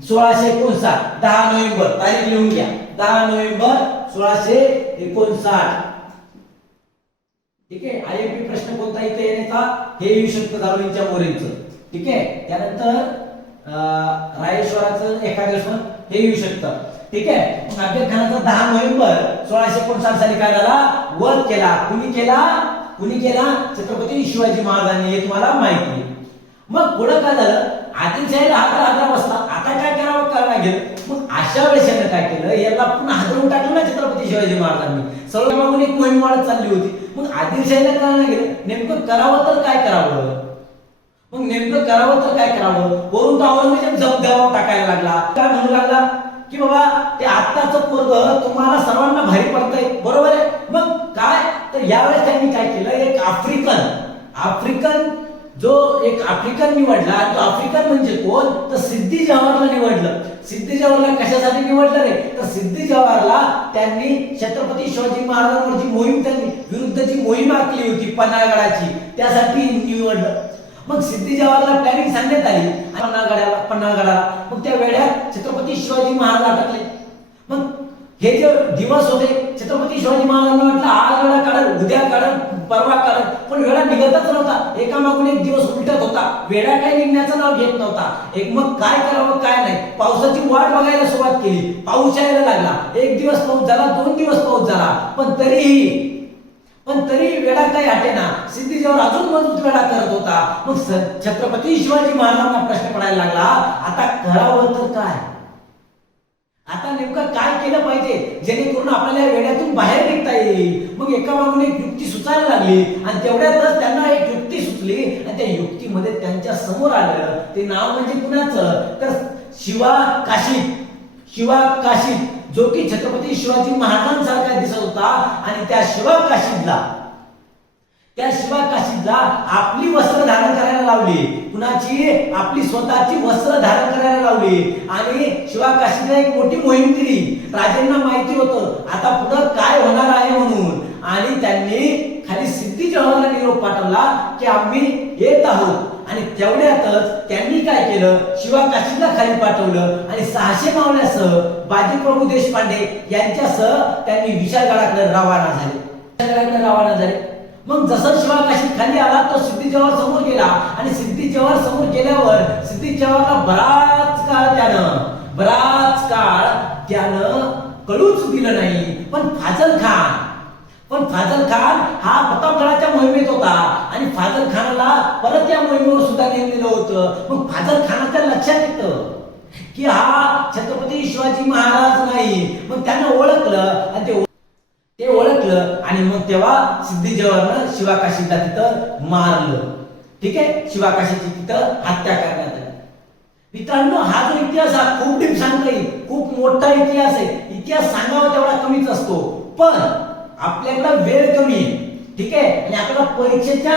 1659, 10 नोव्हेंबर. तारीख लिहून घ्या, 10 नोव्हेंबर 1659. ठीक आहे. आयएमपी प्रश्न कोणता इथे येण्याचा? हे येऊ शकतं जावळीच्या मोरेंचं. ठीक आहे. त्यानंतर रायेश्वराचं एखादं हे येऊ शकतं. ठीक आहे. मग अफजल खानाचा 10 नोव्हेंबर 1659 साली काय झाला? वध केला. कुणी केला? छत्रपती शिवाजी महाराजांनी. हे तुम्हाला माहिती आहे. मग पुढे काय झालं? आदिलशाहीला हादरा बसला. आता काय करावं लागेल. मग अशा वेळेस यानं काय केलं? याला पुन्हा हादरवून टाकलं ना छत्रपती शिवाजी महाराजांनी. सर्व एक मोहीम वाढत चालली होती. मग आदिलशाहीला काय लागेल? नेमकं करावं तर काय करावं? मग नेमकं करावं तर काय करावं? वरून तो औरंगजेब दबाव टाकायला लागला. काय म्हणू लागला की बाबा ते आत्ताचं पोरग तुम्हाला सर्वांना भारी पडतंय, बरोबर आहे. मग काय यावेळेस त्यांनी काय केलं, एक आफ्रिकन जो एक आफ्रिकन निवडला. तो आफ्रिकन म्हणजे कोण, तर सिद्धी जवाहरला निवडलं. सिद्धी जवाहरला कशासाठी निवडलं रे, तर सिद्धी जवाहरला त्यांनी छत्रपती शिवाजी महाराजांवर जी मोहीम, त्यांनी विरुद्धची मोहीम आखली होती पन्हाळगडाची, त्यासाठी निवडलं. मग सिद्धी जवाहरला प्लॅनिंग सांगण्यात आली पन्हाळगडाला. मग त्या वेळात छत्रपती शिवाजी महाराज अटकले. मग हे जे दिवस होते, छत्रपती शिवाजी महाराजांना वाटलं आज वेळा काढत, उद्या काढत, परवा काढत, पण वेळा निघतच नव्हता. एकामागून एक दिवस उलटत होता. वेळा काही निघण्याचं नाव घेत नव्हता. एक मग काय करावं काय नाही, पावसाची वाट बघायला सुरुवात केली. पाऊस यायला लागला. एक दिवस पाऊस झाला, 2 दिवस पाऊस झाला, पण तरी वेळा काही हटेना. सिद्धी जवाहर अजून मजबूत वेळा करत होता. मग छत्रपती शिवाजी महाराजांना प्रश्न पडायला लागला, आता करावं तर काय, आता नेमकं काय केलं पाहिजे जेणेकरून आपल्याला वेड्यातून बाहेर निघता येईल. मग एका मागून एक युक्ती सुचायला लागली आणि तेवढ्यातच त्यांना एक युक्ती सुचली आणि त्या युक्तीमध्ये त्यांच्या समोर आलं. ते नाव म्हणजे कुणाचं, तर शिवा काशीद, जो की छत्रपती शिवाजी महाराजांसारखा दिसत होता. आणि त्या शिवा काशीदला आपली वस्त्र धारण करायला लावली. कुणाची, आपली स्वतःची वस्त्र धारण करायला लावली. आणि शिवा काशीदला एक मोठी मोहीम दिली. राजांना माहिती होतं आता पुढे काय होणार आहे म्हणून. आणि त्यांनी खाली सिद्धी जवाहरला निरोप पाठवला की आम्ही येत आहोत. आणि तेवढ्यातच त्यांनी काय केलं, शिवा काशीदला खाली पाठवलं आणि 600 मावळ्यासह बाजीप्रभू देशपांडे यांच्यासह त्यांनी विशाळगडाकडे रवाना झाले. मग जसं शिवा काशीद खाली आला तो सिद्धी जवाहर समोर गेला. आणि सिद्धी जवाहर समोर गेल्यावर सिद्धी जवाहरला बराच काळ त्यानं कळूच दिलं नाही. पण फाजल खान हा प्रतापगडाच्या मोहिमेत होता आणि फाजल खानाला परत या मोहिमेवर सुद्धा नेमलेलं होतं. मग फाजल खानाच्या लक्षात येतं की हा छत्रपती शिवाजी महाराज नाही. मग त्यानं ओळखलं आणि ते ओळखलं आणि मग तेव्हा सिद्धी जवाहरनं शिवा काशीदला तिथं मारलं. ठीक आहे, शिवा काशीदची तिथं हत्या करण्यात आली. मित्रांनो, हा जो इतिहास हा खूप डीप सांगता येईल, खूप मोठा इतिहास आहे. इतिहास सांगावा तेवढा कमीच असतो, पण आपल्याकडे वेळ कमी आहे. ठीक आहे, आणि आपल्याला परीक्षेच्या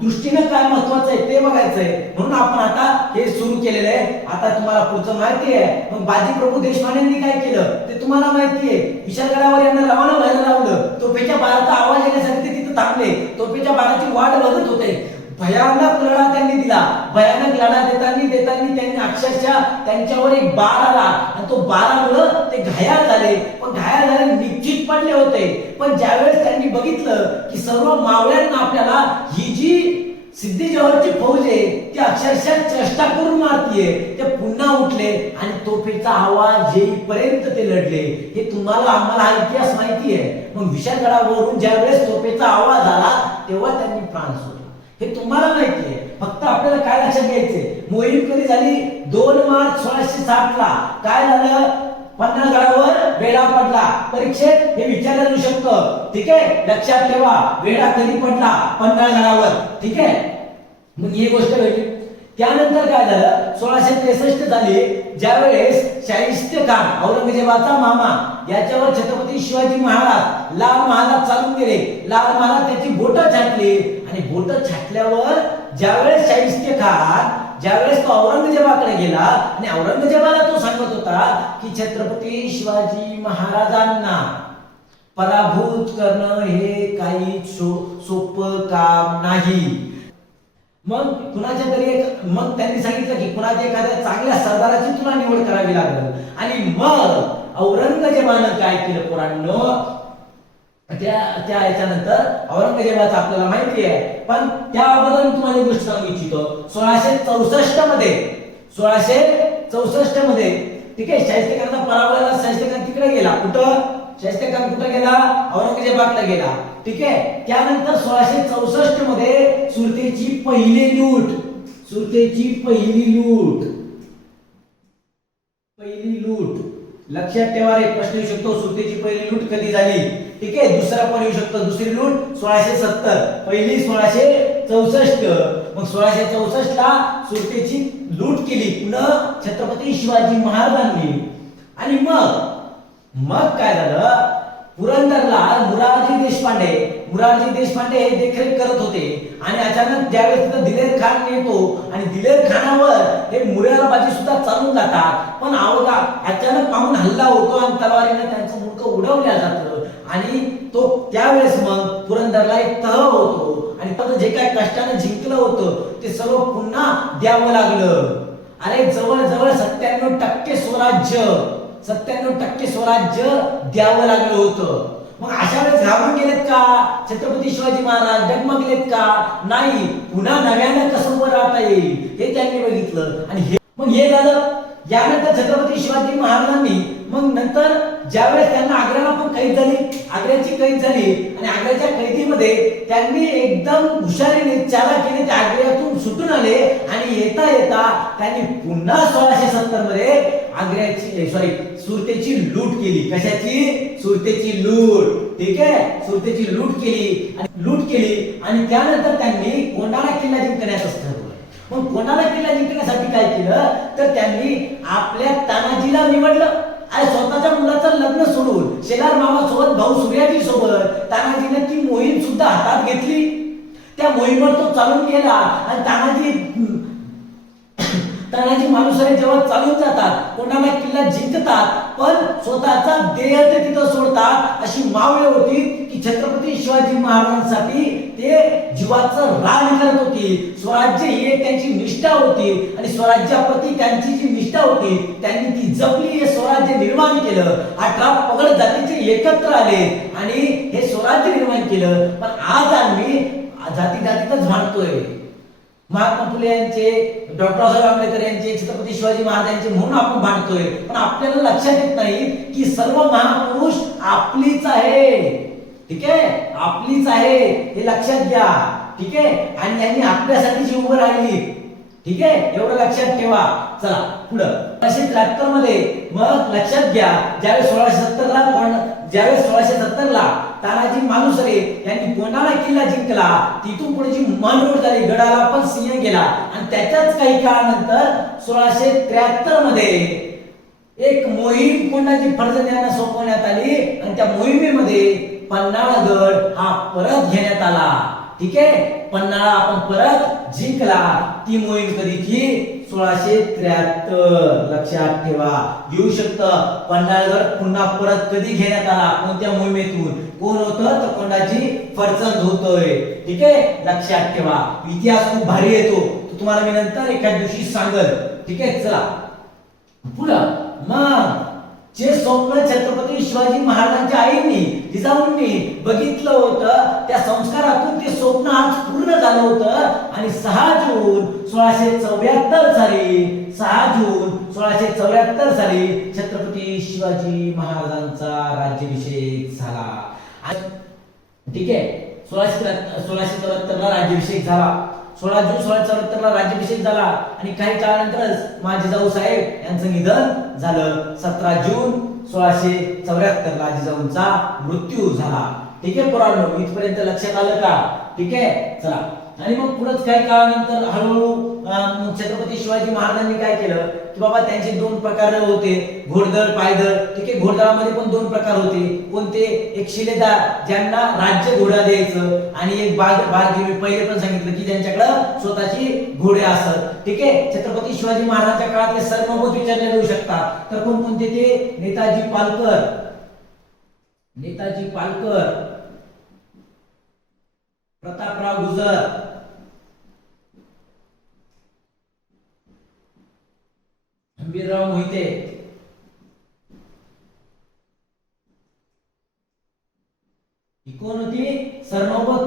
दृष्टीने काय महत्वाचं आहे ते बघायचंय, म्हणून आपण आता हे सुरू केलेलं आहे. आता तुम्हाला पुढचं माहिती आहे. मग बाजीप्रभू देशपांडेंनी काय केलं ते तुम्हाला माहिती आहे. विशाळगडावर यांना रवाना व्हायला लावलं. तोफेच्या बाराचा आवाज येण्यासाठी ते तिथे थांबले. तोफेच्या बाराची वाट बघत होते. भयानक लढा त्यांनी दिला. भयानक लढा देताना त्यांनी अक्षरशः त्यांच्यावर एक बार आला आणि तो बारामुळं ते घायाळ झाले. पण घायाळ झाले निश्चित पडले होते. पण ज्यावेळेस त्यांनी बघितलं की सर्व मावळ्यांना आपल्याला ही जी सिद्धी जवाहरची फौज आहे ती अक्षरशः चेष्टा करून मारतीये, ते पुन्हा उठले आणि तोफेचा आवाज येईपर्यंत ते लढले. हे तुम्हाला आम्हाला हा इतिहास माहिती आहे. मग विशाळगडावरून ज्यावेळेस तोफेचा आवाज आला तेव्हा त्यांनी प्राण सोडले. हे तुम्हाला माहिती आहे. फक्त आपल्याला काय लक्षात घ्यायचंय, मोहीम कधी झाली, 2 मार्च 1660 ला. काय झालं, पन्हाळगडावर वेढा पडला. परीक्षेत हे विचारलं जाऊ शकतं. ठीक आहे, लक्षात ठेवा, वेढा कधी पडला, पन्हाळगडावर. ठीक आहे, मग ही गोष्ट वेगळी. त्यानंतर काय झालं, 1663 झाली, ज्यावेळेस शाहिस्ते खान, औरंगजेबाचा मामा, याच्यावर छत्रपती शिवाजी महाराज लाल महालात चालून गेले. लाल महालात त्याची बोटं छाटली आणि बोटं छाटल्यावर ज्यावेळेस शाहिस्ते खान ज्यावेळेस तो औरंगजेबाकडे गेला आणि औरंगजेबाला तो सांगत होता की छत्रपती शिवाजी महाराजांना पराभूत करणं हे काही सोपं काम नाही. मग कुणाच्या तरी मग त्यांनी सांगितलं की कुणाच्या एखाद्या चांगल्या सरदाराची तुला निवड करावी लागेल. आणि मग औरंगजेबानं काय केलं पोरांनो, त्या याच्यानंतर औरंगजेबाचं आपल्याला माहिती आहे, पण त्याबद्दल मी तुम्हाला गोष्ट सांगू इच्छितो. 1664 मध्ये ठीक आहे, शाहिस्ते खानचा पराभव झाला. शाहिस्ते खान तिकडे गेला. कुठं शाहिस्ते खान कुठे गेला, औरंगजेबाकडे गेला. ठीक आहे, त्यानंतर 1664 मध्ये सुरतेची पहिली लूट लक्षात ठेवा रे, प्रश्न येऊ शकतो. सुरतेची पहिली लूट कधी झाली? ठीक आहे, दुसरा पण येऊ शकतो. दुसरी लूट 1670, पहिली 1664. मग 1664 ला सुरतेची लूट केली पुन्हा छत्रपती शिवाजी महाराजांनी. आणि मग काय झालं, पुरंदरला मुरारजी मुरारजी देशपांडे हे देखरेख करत होते आणि अचानक ज्यावेळेस तिथं दिलेर खान येतो आणि दिलेर खानावर हे मुरारबाजी सुद्धा चालून जातात, पण अवघा अचानक पाहून हल्ला होतो आणि तलवारीने त्यांचं मुंडकं उडवलं जातं आणि तो त्यावेळेस मग पुरंदरला एक तह होतो आणि त्याचं जे काय कष्टाने जिंकलं होतं ते सर्व पुन्हा द्यावं लागलं. अरे जवळजवळ 97% स्वराज्य द्यावं लागलं होतं. मग अशा वेळेस घाबरून गेलेत का छत्रपती शिवाजी महाराज, डगमगलेत का? नाही, पुन्हा नव्यानं कसं उभं राहता येईल हे त्यांनी बघितलं आणि मग हे झालं. यानंतर छत्रपती शिवाजी महाराजांनी मग नंतर ज्यावेळेस त्यांना आग्र्याला पण कैद झाली, आग्र्याची कैद झाली आणि आग्र्याच्या कैदीमध्ये त्यांनी एकदम हुशारीने चालाखीने त्या आग्र्यातून सुटून आले आणि येता येता त्यांनी पुन्हा 1670 मध्ये सुरतेची लूट केली. कशाची? सुरतेची लूट. ठीक आहे, सुरतेची लूट केली आणि त्यानंतर त्यांनी कोंढाणा किल्ला जिंकण्याचं ठरवलं. मग कोंढाणा किल्ला जिंकण्यासाठी काय केलं तर त्यांनी आपल्या तानाजीला निवडलं आणि स्वतःच्या मुलाचं लग्न सोडून शेलार मामा सोबत भाऊ सूर्याजी सोबत तानाजीने ती मोहीम सुद्धा हातात घेतली. त्या मोहिमेवर तो चालून गेला आणि तानाजी मालुसरे जेव्हा चालून जातात, कोंढाणा किल्ला जिंकतात, पण स्वतःचा देह ते तिथं सोडतात. अशी मावळे होती की छत्रपती शिवाजी महाराजांसाठी ते जीवाचं रान करत होती. स्वराज्य ही एक त्यांची निष्ठा होती आणि स्वराज्याप्रती त्यांची जी निष्ठा होती त्यांनी ती जपली. हे स्वराज्य निर्माण केलं. 18 पगड जातीचे एकत्र आले आणि हे स्वराज्य निर्माण केलं. पण आज आम्ही जातीतच भांडतोय. महात्मा फुले यांचे, डॉक्टर बाबासाहेब आंबेडकर यांचे, छत्रपती शिवाजी महाराजांचे म्हणून आपण भांडतोय, पण आपल्याला लक्षात येत नाही की सर्व महापुरुष आपलीच आहे. ठीक आहे, आपलीच आहे हे लक्षात घ्या. ठीक आहे, आणि यांनी आपल्यासाठी जी उभं राहिली. ठीक आहे, एवढं लक्षात ठेवा. चला पुढं 1673 मध्ये मग लक्षात घ्या, ज्यावेळेस 1670 ला तानाजी मालुसरे यांनी कोंढाणा किल्ला जिंकला, तिथून पुढे जी मनरोड झाली, गडाला पण सिंह गेला आणि त्याच्याच काही काळानंतर 1673 मध्ये एक मोहीम कोंढाजी फर्जंद यांना सोपवण्यात आली आणि त्या मोहिमेमध्ये पन्हाळगड हा परत घेण्यात आला. ठीक आहे, पन्हाळा आपण परत जिंकला. ती मोहीम कधीची? 1673. लक्षात ठेवा, येऊ शकतं पन्हाळगड पुन्हा परत कधी घेण्यात आला, कोणत्या मोहिमेतून? कोण होतं तर कोंढाजी फर्जंद होतोय. ठीक आहे, लक्षात ठेवा. इतिहास खूप भारी येतो, तुम्हाला मी नंतर एखाद दिवशी सांगल. ठीक आहे, चला पुढं. मग जे स्वप्न छत्रपती शिवाजी महाराजांच्या आईंनी जिजाऊंनी बघितलं होतं, त्या संस्कारातून ते स्वप्न आज पूर्ण झालं होतं आणि 6 जून 1674 साली छत्रपती शिवाजी महाराजांचा राज्याभिषेक झाला. ठीक आहे, 1674 ला राज्याभिषेक झाला. 16 जून 1674 ला राज्याभिषेक झाला आणि काही काळानंतरच माझे जिजाऊ साहेब यांचं निधन झालं. 17 जून 1674 ला जिजाऊंचा मृत्यू झाला. ठीक आहे पोरांनो, इथपर्यंत लक्षात आलं का? ठीक आहे, चला. आणि मग पुढेच काही काळानंतर हळूहळू छत्रपती शिवाजी महाराजांनी काय केलं की बाबा त्यांचे 2 प्रकार होते, घोडदळ, पायदळ. ठीक आहे, घोडदळामध्ये पण 2 प्रकार होते. कोणते? एक शिलेदार ज्यांना राज्य घोडा द्यायचं आणि एक बारगिरी. पहिले पण सांगितलं की ज्यांच्याकडे स्वतःची घोडे असतात. ठीक आहे, छत्रपती शिवाजी महाराजांच्या काळात ते सरनोबत विचारले जाऊ शकतात. तर कोणकोणते ते? नेताजी पालकर, प्रतापराव गुजर, हंबीरराव मोहिते, ही कोण होती? सरनौबत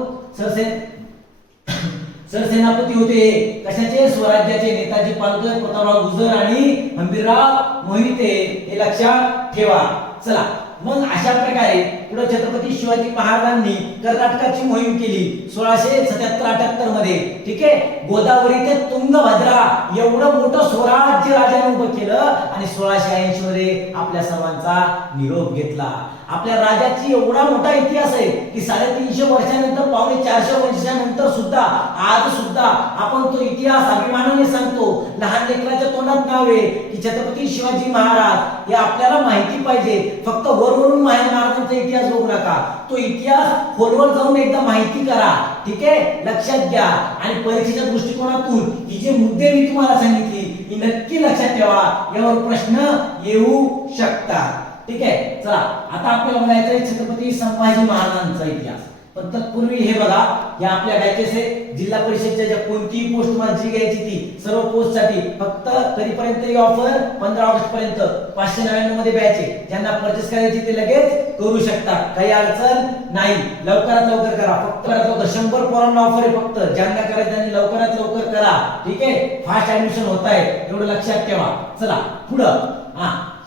सरसेनापती होते. कशाचे? स्वराज्याचे. नेताजी पालकर, प्रतापराव गुजर आणि हंबीरराव मोहिते हे लक्षात ठेवा. चला, मग अशा प्रकारे पुढे छत्रपती शिवाजी महाराजांनी कर्नाटकाची मोहीम केली 1677-78 मध्ये. ठीक आहे, गोदावरी ते तुंगभद्रा एवढं मोठं स्वराज्य राजाने उभं केलं आणि 1680 मध्ये आपल्या सर्वांचा निरोप घेतला. आपल्या राजाची एवढा मोठा इतिहास आहे की 350 वर्षानंतर, 450 वर्षानंतर सुद्धा आज सुद्धा आपण तो इतिहास अभिमानाने सांगतो. लहान लेकराच्या तोंडात नाव आहे की छत्रपती शिवाजी महाराज हे आपल्याला माहिती पाहिजे. फक्त वरून महाराजांचा इतिहास इतिहास बघू नका, तो इतिहास खोलवर जाऊन एकदा माहिती करा. ठीक आहे, लक्षात घ्या. आणि परीक्षेच्या दृष्टिकोनातून ही जे मुद्दे मी तुम्हाला सांगितली ही नक्की लक्षात ठेवा, यावर प्रश्न येऊ शकतात. ठीक आहे, चला आता आपल्याला बघायचंय छत्रपती संभाजी महाराजांचा इतिहास. पण तत्पूर्वी हे बघा, या आपल्या बॅचेस आहे जिल्हा परिषदच्या ज्या कोणतीही पोस्ट मला जी घ्यायची ती सर्व पोस्ट साठी फक्त कधीपर्यंत ही ऑफर 15 ऑगस्ट पर्यंत 599 मध्ये बॅच आहे. ज्यांना परचेस करायची ते लगेच करू शकतात, काही अडचण नाही. लवकरात लवकर करा, फक्त 100 पोरांना ऑफर आहे. फक्त ज्यांना करायचं त्यांनी लवकरात लवकर करा. ठीक आहे, फास्ट ऍडमिशन होत आहे, एवढं लक्षात ठेवा. चला पुढं,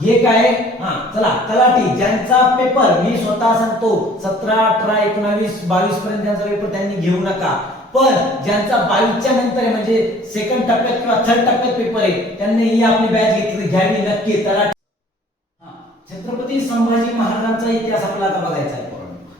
हे काय, चला तलाठी ज्यांचा पेपर मी स्वतः सांगतो 17, 18, 19, 22 पर्यंत त्यांचा पेपर त्यांनी घेऊ नका. पण ज्यांचा 22च्या नंतर आहे म्हणजे सेकंड टप्प्यात किंवा थर्ड टप्प्यात पेपर आहे त्यांनी ही आपली बॅच घेतली घ्यावी नक्की. तलाठी छत्रपती संभाजी महाराजांचा इतिहास आपल्याला आता बघायचा आहे.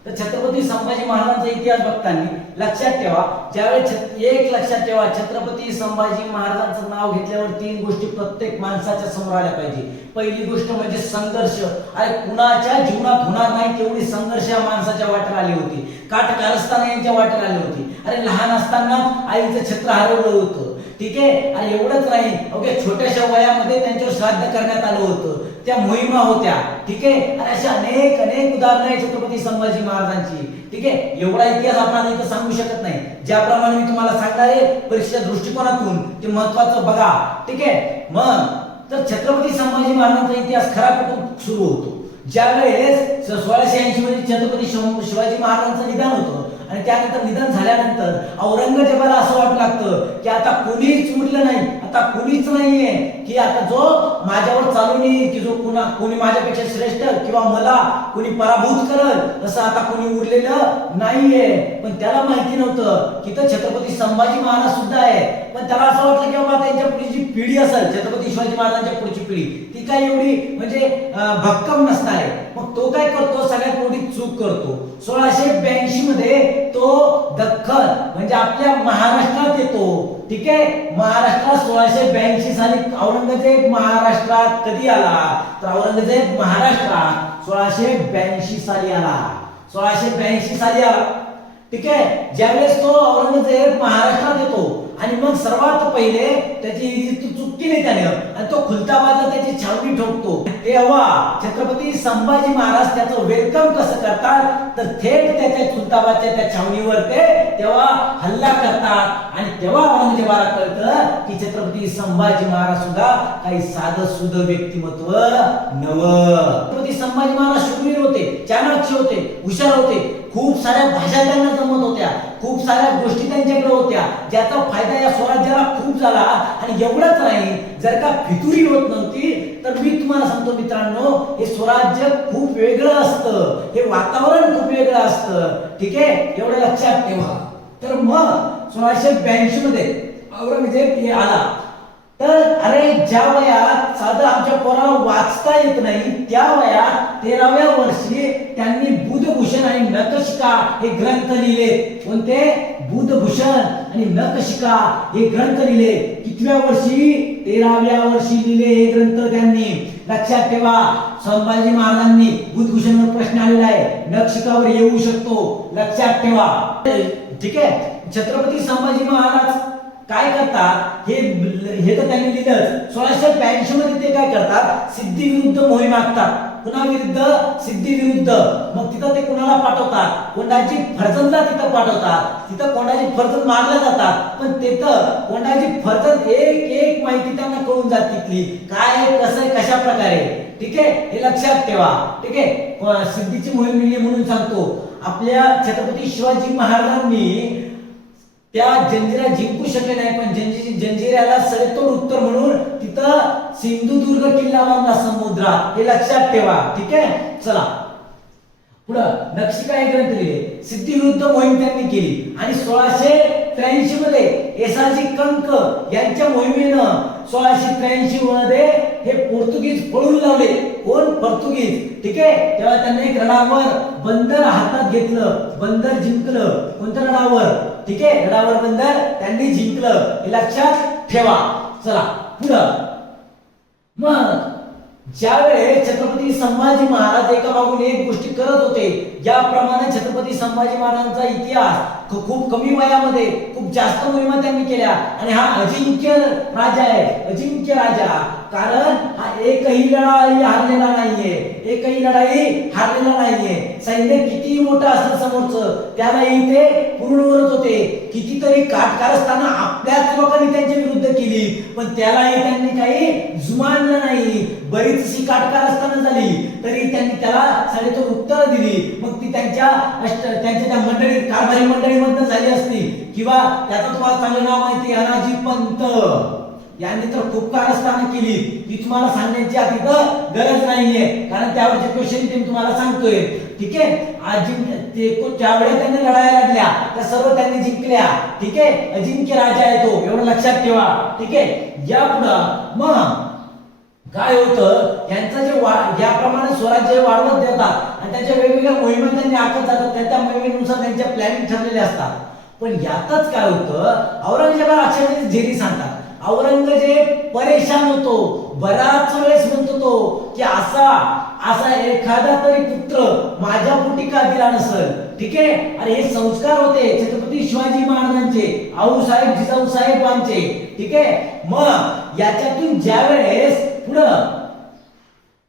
तर छत्रपती संभाजी महाराजांचा इतिहास बघताना लक्षात ठेवा, ज्यावेळी एक लक्षात ठेवा, छत्रपती संभाजी महाराजांचं नाव घेतल्यावर 3 गोष्टी प्रत्येक माणसाच्या समोर आल्या पाहिजे. पहिली गोष्ट म्हणजे संघर्ष. अरे कुणाच्या जीवनात होणार नाही तेवढी संघर्ष या माणसाच्या वाटेला आली होती. काटकारस्थान यांच्या वाटेला आली होती. अरे लहान असताना आईचं छत्र हरवलं होतं. ठीक आहे, आणि एवढंच नाही, ओके, छोट्याशा वयामध्ये त्यांच्यावर श्राद्ध करण्यात आलं होतं. त्या मोहिमा होत्या. ठीक आहे, आणि अशा अनेक अनेक उदाहरणं आहेत छत्रपती संभाजी महाराजांची. ठीक आहे, एवढा इतिहास आपण इथं सांगू शकत नाही. ज्याप्रमाणे मी तुम्हाला सांगणार आहे परीक्षेच्या दृष्टिकोनातून ते महत्वाचं बघा. ठीक आहे, मग तर छत्रपती संभाजी महाराजांचा इतिहास खरा कुठून सुरू होतो? ज्यावेळेस 1680 मध्ये छत्रपती शिवाजी महाराजांचं निधन होतं आणि त्यानंतर निधन झाल्यानंतर औरंगजेबाला असं वाटू लागतं की आता कोणीच उरलं नाही, आता कोणीच नाहीये की आता जो माझ्यावर चालून येईल, की जो कोणी माझ्यापेक्षा श्रेष्ठ किंवा मला कोणी पराभूत करल असं आता कोणी उरलेलं नाहीये. पण त्याला माहिती नव्हतं की तर छत्रपती संभाजी महाराज सुद्धा आहे. पण त्याला असं वाटलं की बाबा त्यांच्या पुढची जी पिढी असेल छत्रपती शिवाजी महाराजांच्या पुढची पिढी ती काय एवढी म्हणजे भक्कम नसणार आहे. मग तो काय करतो, सगळ्यात मोठी चूक करतो. 1682 मध्ये तो दख्खन म्हणजे आपल्या महाराष्ट्रात येतो. ठीक आहे, महाराष्ट्रात 1682 साली औरंगजेब महाराष्ट्रात कधी आला? तर औरंगजेब महाराष्ट्रात 1682 साली आला. 1682 साली आला. ठीक आहे, ज्यावेळेस तो औरंगजेब महाराष्ट्रात येतो आणि मग सर्वात पहिले त्याची चूक केली त्याने आणि तो खुलताबादला त्याची छावणी ठोकतो. तेव्हा छत्रपती संभाजी महाराज त्याचं वेलकम कसं करतात तर थेट त्याच्या खुलताबादच्या त्या छावणीवर ते तेव्हा हल्ला करतात आणि तेव्हा औरंगजेबाला कळतं की छत्रपती संभाजी महाराज सुद्धा काही साधं सुध व्यक्तिमत्व नव्हतं. छत्रपती संभाजी महाराज शूरवीर होते, चाणक्य होते, हुशार होते, खूप साऱ्या भाषा त्यांना जमत होत्या, खूप साऱ्या गोष्टी त्यांच्याकडे होत्या, ज्याचा फायदा या स्वराज्याला खूप झाला. आणि एवढंच नाही, जर का फितुरी होत नव्हती तर मी तुम्हाला सांगतो मित्रांनो, हे स्वराज्य खूप वेगळं असतं, हे वातावरण खूप वेगळं असतं. ठीक आहे, एवढं लक्षात ठेवा. तर मग 1682 मध्ये औरंगजेब हे आला. तर अरे ज्या वयात साधं आमच्या पोराला वाचता येत नाही त्या वयात 13व्या वर्षी त्यांनी बुधभूषण आणि नखशिका हे ग्रंथ लिहिले. कोणते? बुधभूषण आणि नखशिका हे ग्रंथ लिहिले. कितव्या वर्षी? 13व्या वर्षी लिहिले हे ग्रंथ त्यांनी. लक्षात ठेवा, संभाजी महाराजांनी बुधभूषणवर प्रश्न आलेला आहे, नखशिकावर येऊ शकतो, लक्षात ठेवा. ठीक आहे, छत्रपती संभाजी महाराज काय करतात हे तर त्यांनी लिहिलं. 1682 मध्ये ते काय करतात, सिद्धी विरुद्ध मोहीम आखतात. कुणा विरुद्ध? सिद्धी विरुद्ध. मग तिथं ते कुणाला पाठवतात? कोंडाजी फर्जंदला तिथं पाठवतात. तिथं कोंडाजी फर्जंद मारले जातात. पण तिथं कोंडाजी फर्जंद एक एक माहिती त्यांना कळून जात तिथली काय कसं कशा प्रकारे. ठीक आहे, हे लक्षात ठेवा. ठीक आहे, सिद्धीची मोहीम लिहिली म्हणून सांगतो. आपल्या छत्रपती शिवाजी महाराजांनी त्या जंजिरा जिंकू शकले नाही, पण जंजिऱ्याला सडेतोड उत्तर म्हणून तिथं सिंधुदुर्ग किल्ला बांधला समुद्रात. हे लक्षात ठेवा. ठीक आहे, चला पुढं नक्षिका हे ग्रंथ लिहिले. सिद्धी विरुद्ध मोहीम त्यांनी केली आणि 1683 मध्ये एसाजी कंक यांच्या मोहिमेनं 1683 मध्ये हे पोर्तुगीज पळून लावले. कोण? पोर्तुगीज. ठीक आहे, तेव्हा त्यांनी एक रडावर बंदर हातात घेतलं, बंदर जिंकलं. कोणत्या रडावर? ठीक आहे, रडावर बंदर त्यांनी जिंकलं. हे लक्षात ठेवा. चला पुढं, मग ज्यावेळेस छत्रपती संभाजी महाराज एका मागून एक गोष्टी करत होते, ज्याप्रमाणे छत्रपती संभाजी महाराजांचा इतिहास खूप कमी वयामध्ये खूप जास्त मोहिमा त्यांनी केल्या आणि हा अजिंक्य राजा आहे, अजिंक्य राजा. कारण हा एकही लढाई हारलेला नाहीये, एकही लढाई हारलेला नाहीये. सैन्य किती मोठं असलं समोरचं त्यालाही ते पूर्ण करत होते. कितीतरी काटकारस्थानं आपल्याच लोकांनी त्यांच्या विरुद्ध केली, पण त्यालाही त्यांनी काही जुमानलं नाही. बरीचशी काटकारस्थानं झाली तरी त्यांनी त्याला सडेतोड उत्तर दिली. मग ती त्यांच्या त्या मंडळीत कारभारी मंडळीमधनं झाली असती किंवा त्याचं तुम्हाला चांगलं नाव माहिती अनाजी पंत यांनी तर खूप कारस्थानं केली, ती तुम्हाला सांगण्याची आता गरज नाहीये, कारण त्यावरचे क्वेश्चन मी तुम्हाला सांगतोय. ठीक आहे. ज्यावेळेस त्यांनी लढाया लढल्या त्या सर्व त्यांनी जिंकल्या. ठीक आहे. अजिंक्य राजा आहे तो, एवढं लक्षात ठेवा. ठीक आहे. यापुढं मग काय होतं, यांचं जे ज्याप्रमाणे स्वराज्य वाढवत देतात आणि त्याच्या वेगवेगळ्या मोहिमा त्यांनी आखत जातात, त्या मोहिमेनुसार त्यांच्या प्लॅनिंग ठरलेले असतात. पण यातच काय होतं, औरंगजेबाला अक्षरशः झेरी सांगतात. औरंगजेब परेशान होतो, बराच वेळेस म्हणतो तो की असा एखादा तरी पुत्र माझ्या पोटी का दिला नसेल. ठीक आहे. अरे हे संस्कार होते छत्रपती शिवाजी महाराजांचे, आऊसाहेब जिजाऊसाहेबांचे. ठीक आहे. मग याच्यातून ज्यावेळेस पुढं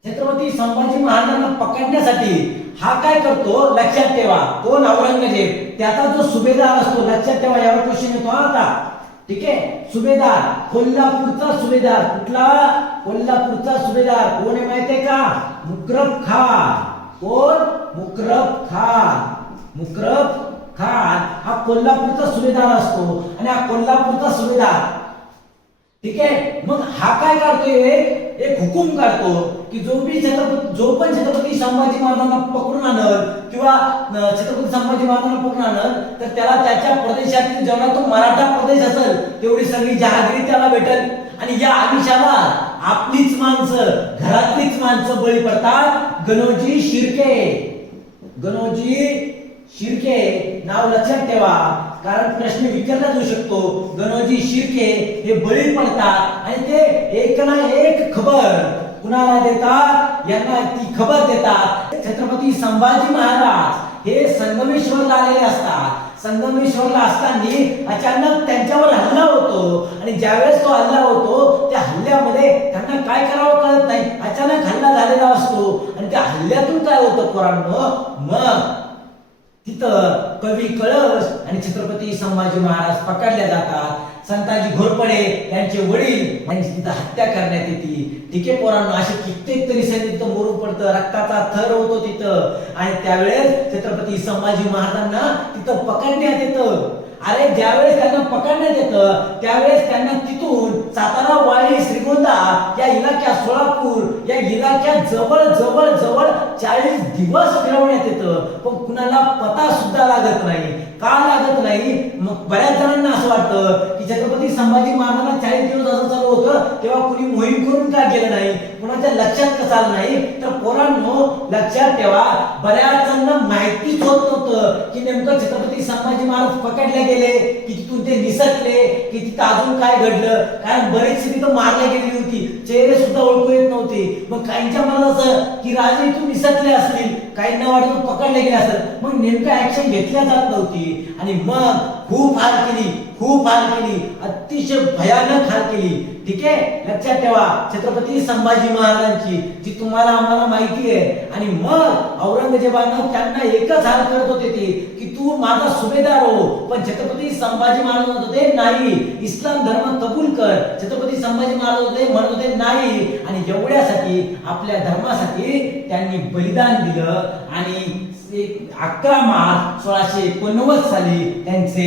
छत्रपती संभाजी महाराजांना पकडण्यासाठी हा काय करतो, लक्षात ठेवा. कोण? औरंगजेब. त्याचा जो सुभेदार असतो, लक्षात ठेवा, यावर क्वेश्चन येतो आता. ठीक आहे. सुभेदार, कोल्हापूरचा सुभेदार. कुठला? कोल्हापूरचा सुभेदार. कोण आहे माहितीये का? मुकरब खान. कोण? मुकरब खान. मुकरब खान हा कोल्हापूरचा सुभेदार असतो आणि हा कोल्हापूरचा सुभेदार. ठीक आहे. मग हा काय करतोय, एक हुकूम काढतो की जो पण छत्रपती संभाजी महाराजांना पकडून आणल किंवा छत्रपती संभाजी महाराजांना पकडून आणल तर त्याला त्याच्या प्रदेशातील जेवढा तो मराठा प्रदेश असेल तेवढी सगळी जहागिरी त्याला भेटेल. आणि या आमिषाला आपलीच माणसं, घरातलीच माणसं बळी पडतात. गणोजी शिर्के. गणोजी शिर्के नाव लक्षात ठेवा, कारण प्रश्न विचारला जाऊ शकतो. गणोजी शिर्के हे बळी पडतात आणि ते एक ना एक खबर कुणाला देतात, यांना ती खबर देतात. छत्रपती संभाजी महाराज हे संगमेश्वरला आलेले असतात. संगमेश्वरला असताना अचानक त्यांच्यावर हल्ला होतो आणि ज्यावेळेस तो हल्ला होतो त्या हल्ल्यामध्ये त्यांना काय करावं कळत नाही. अचानक हल्ला झालेला असतो आणि त्या हल्ल्यातून काय होतं पोरांनो, मग तिथं कवी कळस आणि छत्रपती संभाजी महाराज पकडले जातात. संताजी घोरपडे यांचे वडील यांची तिथं हत्या करण्यात येते. ठीक आहे पोरांनो, असे कित्येक तरी सैनिक तिथं मरून पडतं, रक्ताचा थर होतो तिथं. आणि त्यावेळेस छत्रपती संभाजी महाराजांना तिथं पकडण्यात येतं. अरे ज्यावेळेस त्यांना पकडण्यात येतं त्यावेळेस त्यांना तिथून सातारा, वाई, श्रीगोंदा या इलाक्यात, सोलापूर या इलाक्यात जवळ जवळ जवळ 40 दिवस फिरवण्यात येतं. पण कुणाला पता सुद्धा लागत नाही. का लागत नाही? मग बऱ्याच जणांना असं वाटतं की छत्रपती संभाजी महाराजांना 40 दिवस असं चालू होतं तेव्हा कुणी मोहीम करून का गेलं नाही, कुणाच्या लक्षात कसं आलं नाही. तर पोरांनो लक्षात ठेवा, बऱ्याच जणांना माहितीच होत नव्हतं की नेमकं छत्रपती संभाजी महाराज पकडले गेले की तिथून ते निसटले की तिथं अजून काय घडलं. कारण बरेचसे तिथं मारले गेलेली होती, चेहरे सुद्धा ओळखू येत नव्हते. मग काहींच्या मनात असं की राजे इथून निसटले असतील, काहींना वाटत पकडले गेले असेल. मग नेमकं ऍक्शन घेतल्या जात नव्हती आणि मग खूप हाल केली, खूप हाल केली, अतिशय भयानक हाल केली. ठीक आहे. लक्षात ठेवा, छत्रपती संभाजी महाराजांची जी तुम्हाला आम्हाला माहिती आहे. आणि मग औरंगजेबानं त्यांना एकच हाल करत होते ते की तू माझा सुभेदार हो. पण छत्रपती संभाजी महाराज म्हणत होते नाही, इस्लाम धर्म कबूल कर. छत्रपती संभाजी महाराज म्हणत होते नाही. आणि एवढ्यासाठी आपल्या धर्मासाठी त्यांनी बलिदान दिलं. आणि 11 मार्च 1689 साली त्यांची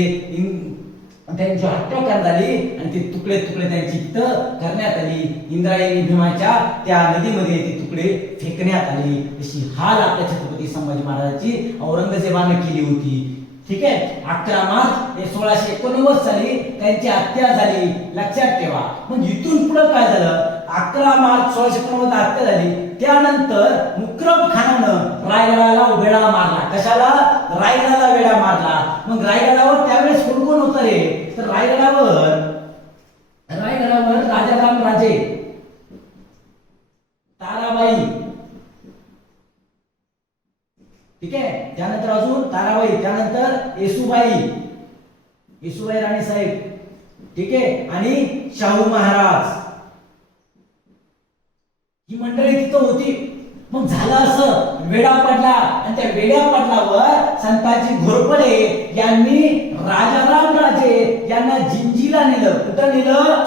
हत्या करण्यात आली आणि ते तुकडे तुकडे त्यांची करण्यात आली. इंद्रायणी भीमाच्या त्या नदीमध्ये ते तुकडे फेकण्यात आले. अशी हाल आपल्या छत्रपती संभाजी महाराजांची औरंगजेबाने केली होती. ठीक आहे. 11 मार्च 1689 साली त्यांची हत्या झाली. लक्षात ठेवा. मग इथून पुढे काय झालं, 11 मार्च 1689 हत्या झाली. त्यानंतर मुकरब खानानं रायगडाला वेढा मारला. कशाला? रायगडाला वेढा मारला. मग रायगडावर त्यावेळेस कोण कोण होतं रे, तर रायगडावर राजाराम राजे, तारा येसुबाई राणे साहेब, ठीक आहे, आणि शाहू महाराज, ही मंडळी तिथं होती. मग झालं असं, वेढा पडला आणि त्या वेड्या पडल्यावर संताजी घोरपडे यांनी राजाराम राजे यांना जिंजीला नेलं. कुठं नेलं?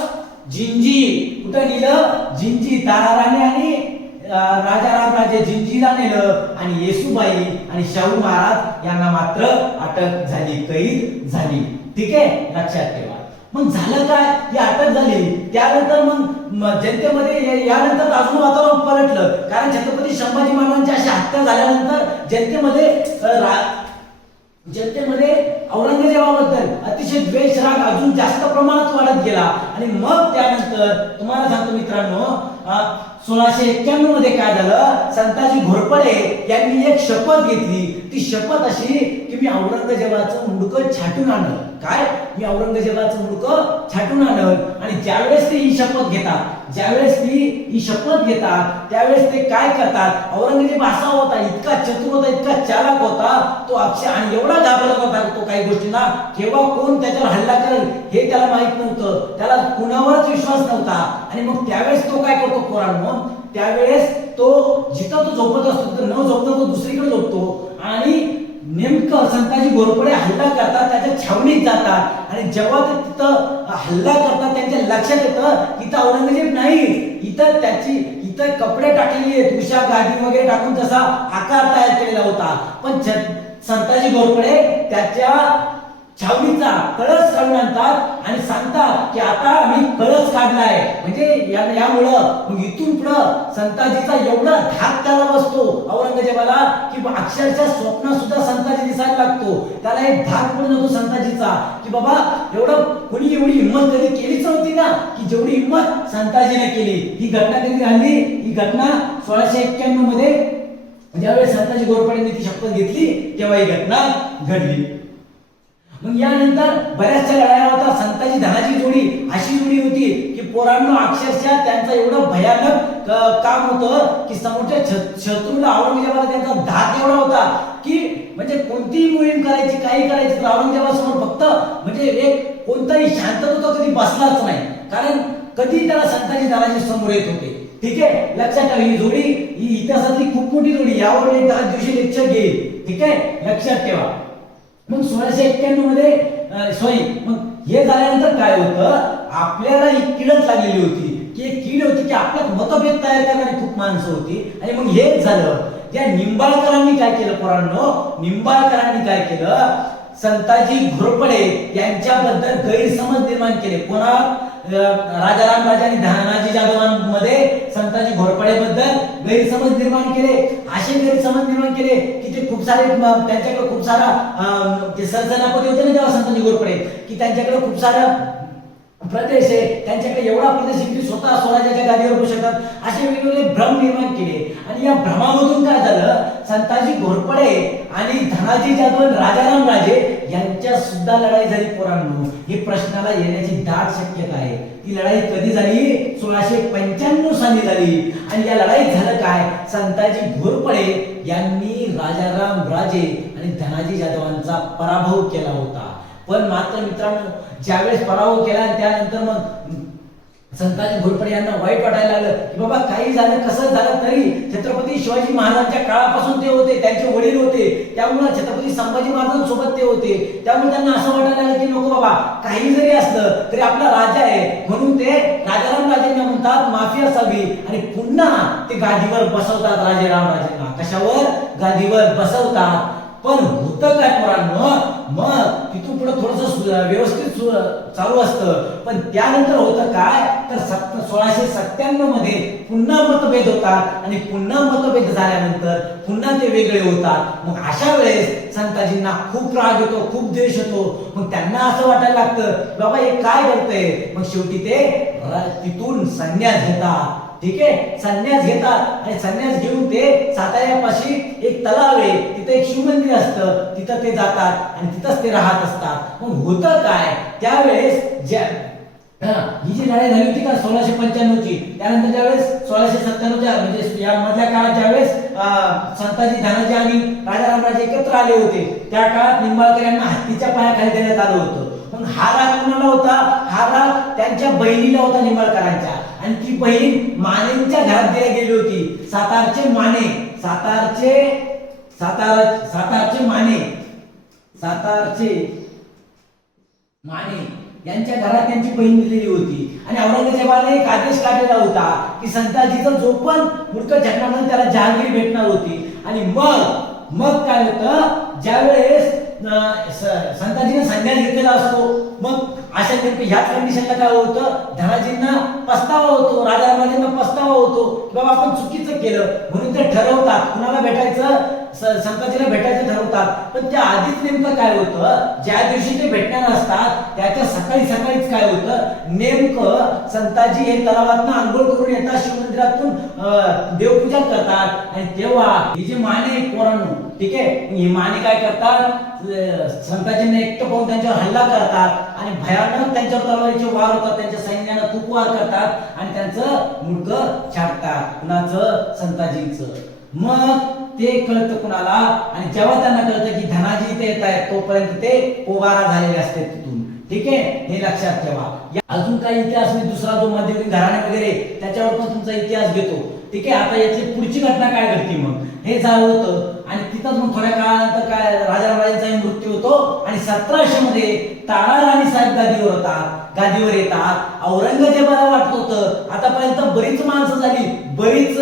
जिंजी. कुठं नेलं? जिंजी. ताराराणी आणि राजाराम राजे जिंजीला नेलं आणि येसुबाई आणि शाहू महाराज यांना मात्र अटक झाली, कैद झाली. ठीक आहे, लक्षात ठेवा. मग झालं काय? ही अटक झाली. त्यानंतर मग जनतेमध्ये यानंतर अजून वातावरण पलटलं, कारण छत्रपती संभाजी महाराजांची अशी हत्या झाल्यानंतर जनतेमध्ये औरंगजेबाबद्दल अतिशय द्वेष, राग अजून जास्त प्रमाणात वाढत गेला. आणि मग त्यानंतर तुम्हाला सांगतो मित्रांनो, 1691 मध्ये काय झालं, संताजी घोरपडे यांनी एक शपथ घेतली. ती शपथ अशी की मी औरंगजेबाचं मुंडकं छाटून आणलं. काय? मी औरंगजेबाचं मुंडकं छाटून आणलं. आणि ज्यावेळेस ते ही शपथ घेतात त्यावेळेस ते काय करतात, औरंगजेब असा होता, इतका चतुर होता, इतका चालाक होता तो, आणि एवढा घाबरत होता तो काही गोष्टींना, केव्हा कोण त्याच्यावर हल्ला करेल हे त्याला माहित नव्हतं, त्याला कुणावरच विश्वास नव्हता. आणि मग त्यावेळेस तो काय करतो पोरांनो, त्यावेळेस तो जिथं तो झोपत असतो तर न झोपता तो दुसरीकडे झोपतो आणि नेमकं संताजी घोरपडे हल्ला करतात, त्याच्या छावणीत जातात. आणि जेव्हा ते तिथं हल्ला करतात त्यांच्या लक्षात येतं इथं औरंगजेब नाही, इथं कपडे टाकलेले आहेत, उषा गादी वगैरे टाकून जसा आकार तयार केलेला होता. पण संताजी घोरपडे त्याच्या छावणीचा कळस काढून आणतात आणि सांगतात की आता आम्ही कळस काढलाय. म्हणजे यामुळं मग इथून पुढं संताजीचा एवढा धाक त्याला बसतो औरंगजेबाला की अक्षरशः स्वप्न सुद्धा संताजी दिसायला लागतो. त्याला एक धाक पडून जातो संताजीचा की बाबा एवढं कोणी एवढी हिंमत कधी केलीच नव्हती ना, की जेवढी हिंमत संताजीने केली. ही घटना कधी घडली? ही घटना 1691 मध्ये ज्यावेळेस संताजी घोरपडेंनी ती शपथ घेतली तेव्हा ही घटना घडली. मग यानंतर बऱ्याचशा लढाया होता. संताजी धनाजी जोडी अशी जोडी होती की पोरांनो अक्षरशः त्यांचं एवढं भयानक काम होतं की समोरच्या शत्रूला औरंगजेबाला त्यांचा धाक एवढा होता की म्हणजे कोणतीही मोहीम करायची, काही करायची तर औरंगजेबासमोर फक्त म्हणजे एक कोणताही शांतता कधी बसलाच नाही, कारण कधी त्याला संताजी धनाजी समोर येत होते. ठीक आहे, लक्षात ठेवा. ही जोडी ही इतिहासातली खूप मोठी जोडी, यावर एक 10 दिवशी लेक्चर घेईल. ठीक आहे, लक्षात ठेवा. मग 1691 मध्ये मग हे झाल्यानंतर काय होतं, आपल्याला एक कीडच लागलेली होती की एक कीड होती की आपल्यात मतभेद तयार करणारी खूप माणसं होती. आणि मग हेच झालं. त्या निंबाळकरांनी काय केलं पोरांनो, निंबाळकरांनी काय केलं, संताजी घोरपडे यांच्याबद्दल गैरसमज निर्माण केले. कोणा? राजाराम राजे आणि धनाजी जाधवांमध्ये संताजी घोरपडेबद्दल गैरसमज निर्माण केले. असे गैरसमज निर्माण केले की ते खूप सारे त्यांच्याकडे खूप सारा ते सरसेनापती होते ना तेव्हा संताजी घोरपडे, की त्यांच्याकडे खूप सारा प्रदेश आहे, त्यांच्याकडे एवढा प्रदेश आहे की स्वतः स्वराज्याच्या गादीवर बसू शकतात. असे वेगवेगळे भ्रम निर्माण केले. आणि या भ्रमामधून काय झालं, संताजी घोरपडे आणि धनाजी जाधव राजाराम राजे यांच्या सुद्धा लढाई झाली पोरांनो. हे प्रश्नाला येण्याची दाट शक्यता आहे. ती लढाई कधी झाली? 1695 साली झाली. आणि या लढाईत झालं काय, संताजी घोरपडे यांनी राजाराम राजे आणि धनाजी जाधवांचा पराभव केला होता. पण मात्र मित्रांनो ज्यावेळेस पराभव केला त्यानंतर मग संताजी घोरपडे यांना वाईट वाटायला लागलं की बाबा काही झालं कसं झालं तरी छत्रपती शिवाजी महाराजांच्या काळापासून ते होते, त्यांचे वडील होते, त्यामुळे छत्रपती संभाजी महाराजांसोबत ते होते. त्यामुळे त्यांना असं वाटायला लागलं की नको बाबा काही जरी असलं तरी आपला राजा आहे, म्हणून ते राजाराम राजेंना म्हणतात माफी असावी आणि पुन्हा ते गादीवर बसवतात राजाराम राजेंना. कशावर? गादीवर बसवतात. पण होतं काय पोरांनो, मग तिथून पुढे थोडस व्यवस्थित चालू असतं. पण त्यानंतर होतं काय तर 1697 मध्ये पुन्हा मतभेद होतात आणि पुन्हा मतभेद झाल्यानंतर पुन्हा ते वेगळे होतात. मग अशा वेळेस संताजींना खूप राग येतो, खूप द्वेष होतो. मग त्यांना असं वाटायला लागतं बाबा हे काय करतंय. मग शेवटी ते तिथून संन्यास घेतात. ठीक आहे, संन्यास घेतात आणि संन्यास घेऊन ते साताऱ्यापाशी एक तलाव आहे, तिथे एक शिवमंदिर असतं, तिथं ते जातात आणि तिथंच ते राहत असतात. मग होतं काय त्यावेळेस ही जी लढाई झाली होती का 1695 ची, त्यानंतर ज्यावेळेस 1697 म्हणजे या मधल्या काळात ज्यावेळेस संताजी धनाजी आणि राजारामराजे एकत्र आले होते, त्या काळात निंबाळकर यांना हत्तीच्या पायाखाली देण्यात आलं होतं. पण हा राग कुणाला होता? हा राग त्यांच्या बहिणीला होता निंबाळकरांच्या, आणि ती बहीण मानेंच्या घरात दिली गेली होती. सातारचे माने, माने यांच्या घरात त्यांची बहीण दिलेली होती. आणि औरंगजेबाने एक आदेश काढलेला होता की संताजीचा जो पण मूर्ख छटणार त्याला जहांगीर भेटणार होती. आणि मग काय होतं, ज्यावेळेस संताजीने संन्यास घेतलेला असतो, मग अशा ह्याच कंडिशनला काय होतं, धनाजींना पस्तावा होतो, राजारामाजींना पस्तावा होतो की बाबा आपण चुकीचं केलं, म्हणून ते ठरवतात कुणाला भेटायचं, संताजीला भेटायचं ठरवतात. पण त्या आधीच नेमकं काय होतं, ज्या दिवशी ते भेटणार असतात त्याच्या सकाळीच काय होतं, नेमकं संताजी हे तलावातून आंघोळ करून येतात, शिवमंदिरातून देवपूजा करतात. आणि तेव्हा ही जी माने पोरांनो, ठीक आहे, ही माने काय करतात, संताजींना एकटं पाहून त्यांच्यावर हल्ला करतात आणि भयानक त्यांच्यावर तलवारीचे वार होतात, त्यांच्या सैन्याला खूप वार करतात आणि त्यांचं मुंडकं छाटतात. कुणाचं? संताजींचं. मग ते कळतं कुणाला, आणि जेव्हा त्यांना कळतं की धनाजी इथे येत आहेत, तोपर्यंत ते पोबारा झालेले असते तिथून. ठीक आहे, हे लक्षात ठेवा. अजून काही इतिहास मी दुसरा जो मध्ययुगीन घराणे वगैरे त्याच्यावर पण तुमचा इतिहास घेतो. ठीक आहे, आता याची पुढची घटना काय घडती, मग हे झालं होतं. आणि तिथंच मग थोड्या काळानंतर काय राजारामांचा मृत्यू होतो आणि 1700 मध्ये ताराराणी साहेब गादीवर येतात. औरंगजेबाला वाटत होतं आतापर्यंत बरीच माणसं झाली, बरीच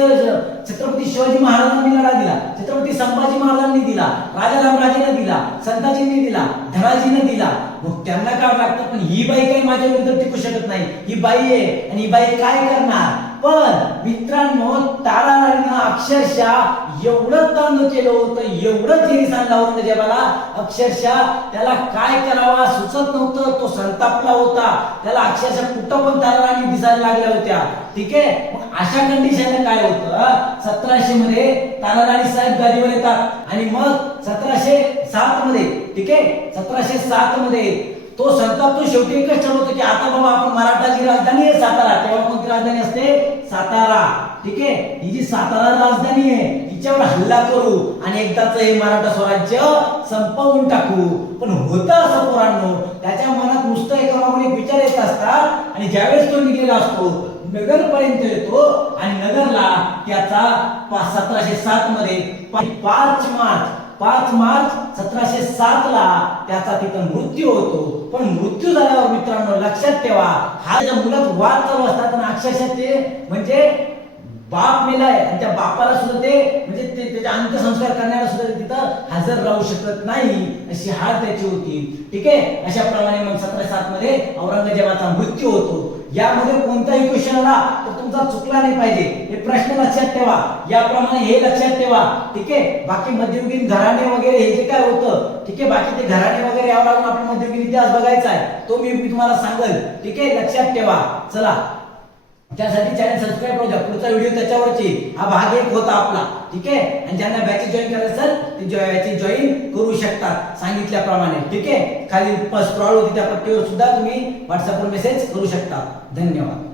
छत्रपती शिवाजी महाराजांनी लढा दिला, छत्रपती संभाजी महाराजांनी दिला, राजारामराजेने दिला, संताजींनी दिला, धनाजीने दिला, मग त्यांना काय लागतं, पण ही बाई काही माझ्या विरुद्ध टिकू शकत नाही, ही बाई आहे आणि ही बाई काय करणार. पण मित्रांनो, ताराराणीनं अक्षरशः एवढं तंग केलं होतं, एवढं जिरीस आणलं औरंगजेबाला, अक्षरशः त्याला काय करावा सुचत नव्हतं. तो संतापला होता, त्याला अक्षरशः कुठं पण ताराराणी दिसायला लागल्या होत्या. ठीक आहे, मग अशा कंडिशनला काय होतं, 1700 मध्ये ताराराणी साहेब गादीवर येतात आणि मग 1707 मध्ये, ठीक आहे, 1707 मध्ये तो संताप तो शेवटी एकच ठरवतो की आता बाबा आपण मराठाची राजधानी आहे सातारा. तेव्हा कोणती राजधानी असते? सातारा. ठीक आहे, ही जी सातारा राजधानी आहे हिच्यावर हल्ला करू आणि एकदाच हे मराठा स्वराज्य संपवून टाकू. पण होतं असं पोरांनो, त्याच्या मनात नुसतं एका मागून एक विचार येत असतात आणि ज्यावेळेस तो निघलेला असतो नगर पर्यंत येतो आणि नगरला त्याचा 1707 मध्ये 5 मार्च 1707 ला त्याचा तिथं मृत्यू होतो. पण मृत्यू झाल्यावर मित्रांनो लक्षात ठेवा, हा ज्या मुलात वाद चालू असतात आणि अक्षरशः ते म्हणजे बाप मेलाय आणि त्या बापाला सुद्धा ते म्हणजे त्याचे अंत्यसंस्कार करण्याला सुद्धा तिथं हजर राहू शकत नाही, अशी हाल त्याची होती. ठीक आहे, अशा प्रमाणे मग 1707 मध्ये औरंगजेबाचा मृत्यू होतो. यामध्ये कोणताही क्वेश्चन आला तर तुमचा चुकला नाही पाहिजे, हे प्रश्न लक्षात ठेवा. याप्रमाणे हे लक्षात ठेवा. ठीक आहे, बाकी मध्ययुगीन घराणे वगैरे हे जे काय होतं, ठीक आहे, बाकी ते घराणे वगैरे यावर आपण मध्ययुगीन इतिहास बघायचा आहे, तो मी तुम्हाला सांगेल. ठीक आहे, लक्षात ठेवा. चला, त्यासाठी चॅनल सबस्क्राइब करू द्या. पुढचा व्हिडिओ त्याच्यावरची हा भाग 1 होता आपला. ठीक आहे, आणि ज्यांना बॅचेस जॉईन करायचं असेल ते बॅचेस जॉईन करू शकतात सांगितल्याप्रमाणे. ठीक आहे, खाली स्क्रॉल होती त्या पट्टीवर सुद्धा तुम्ही व्हॉट्सअपवर मेसेज करू शकता. धन्यवाद.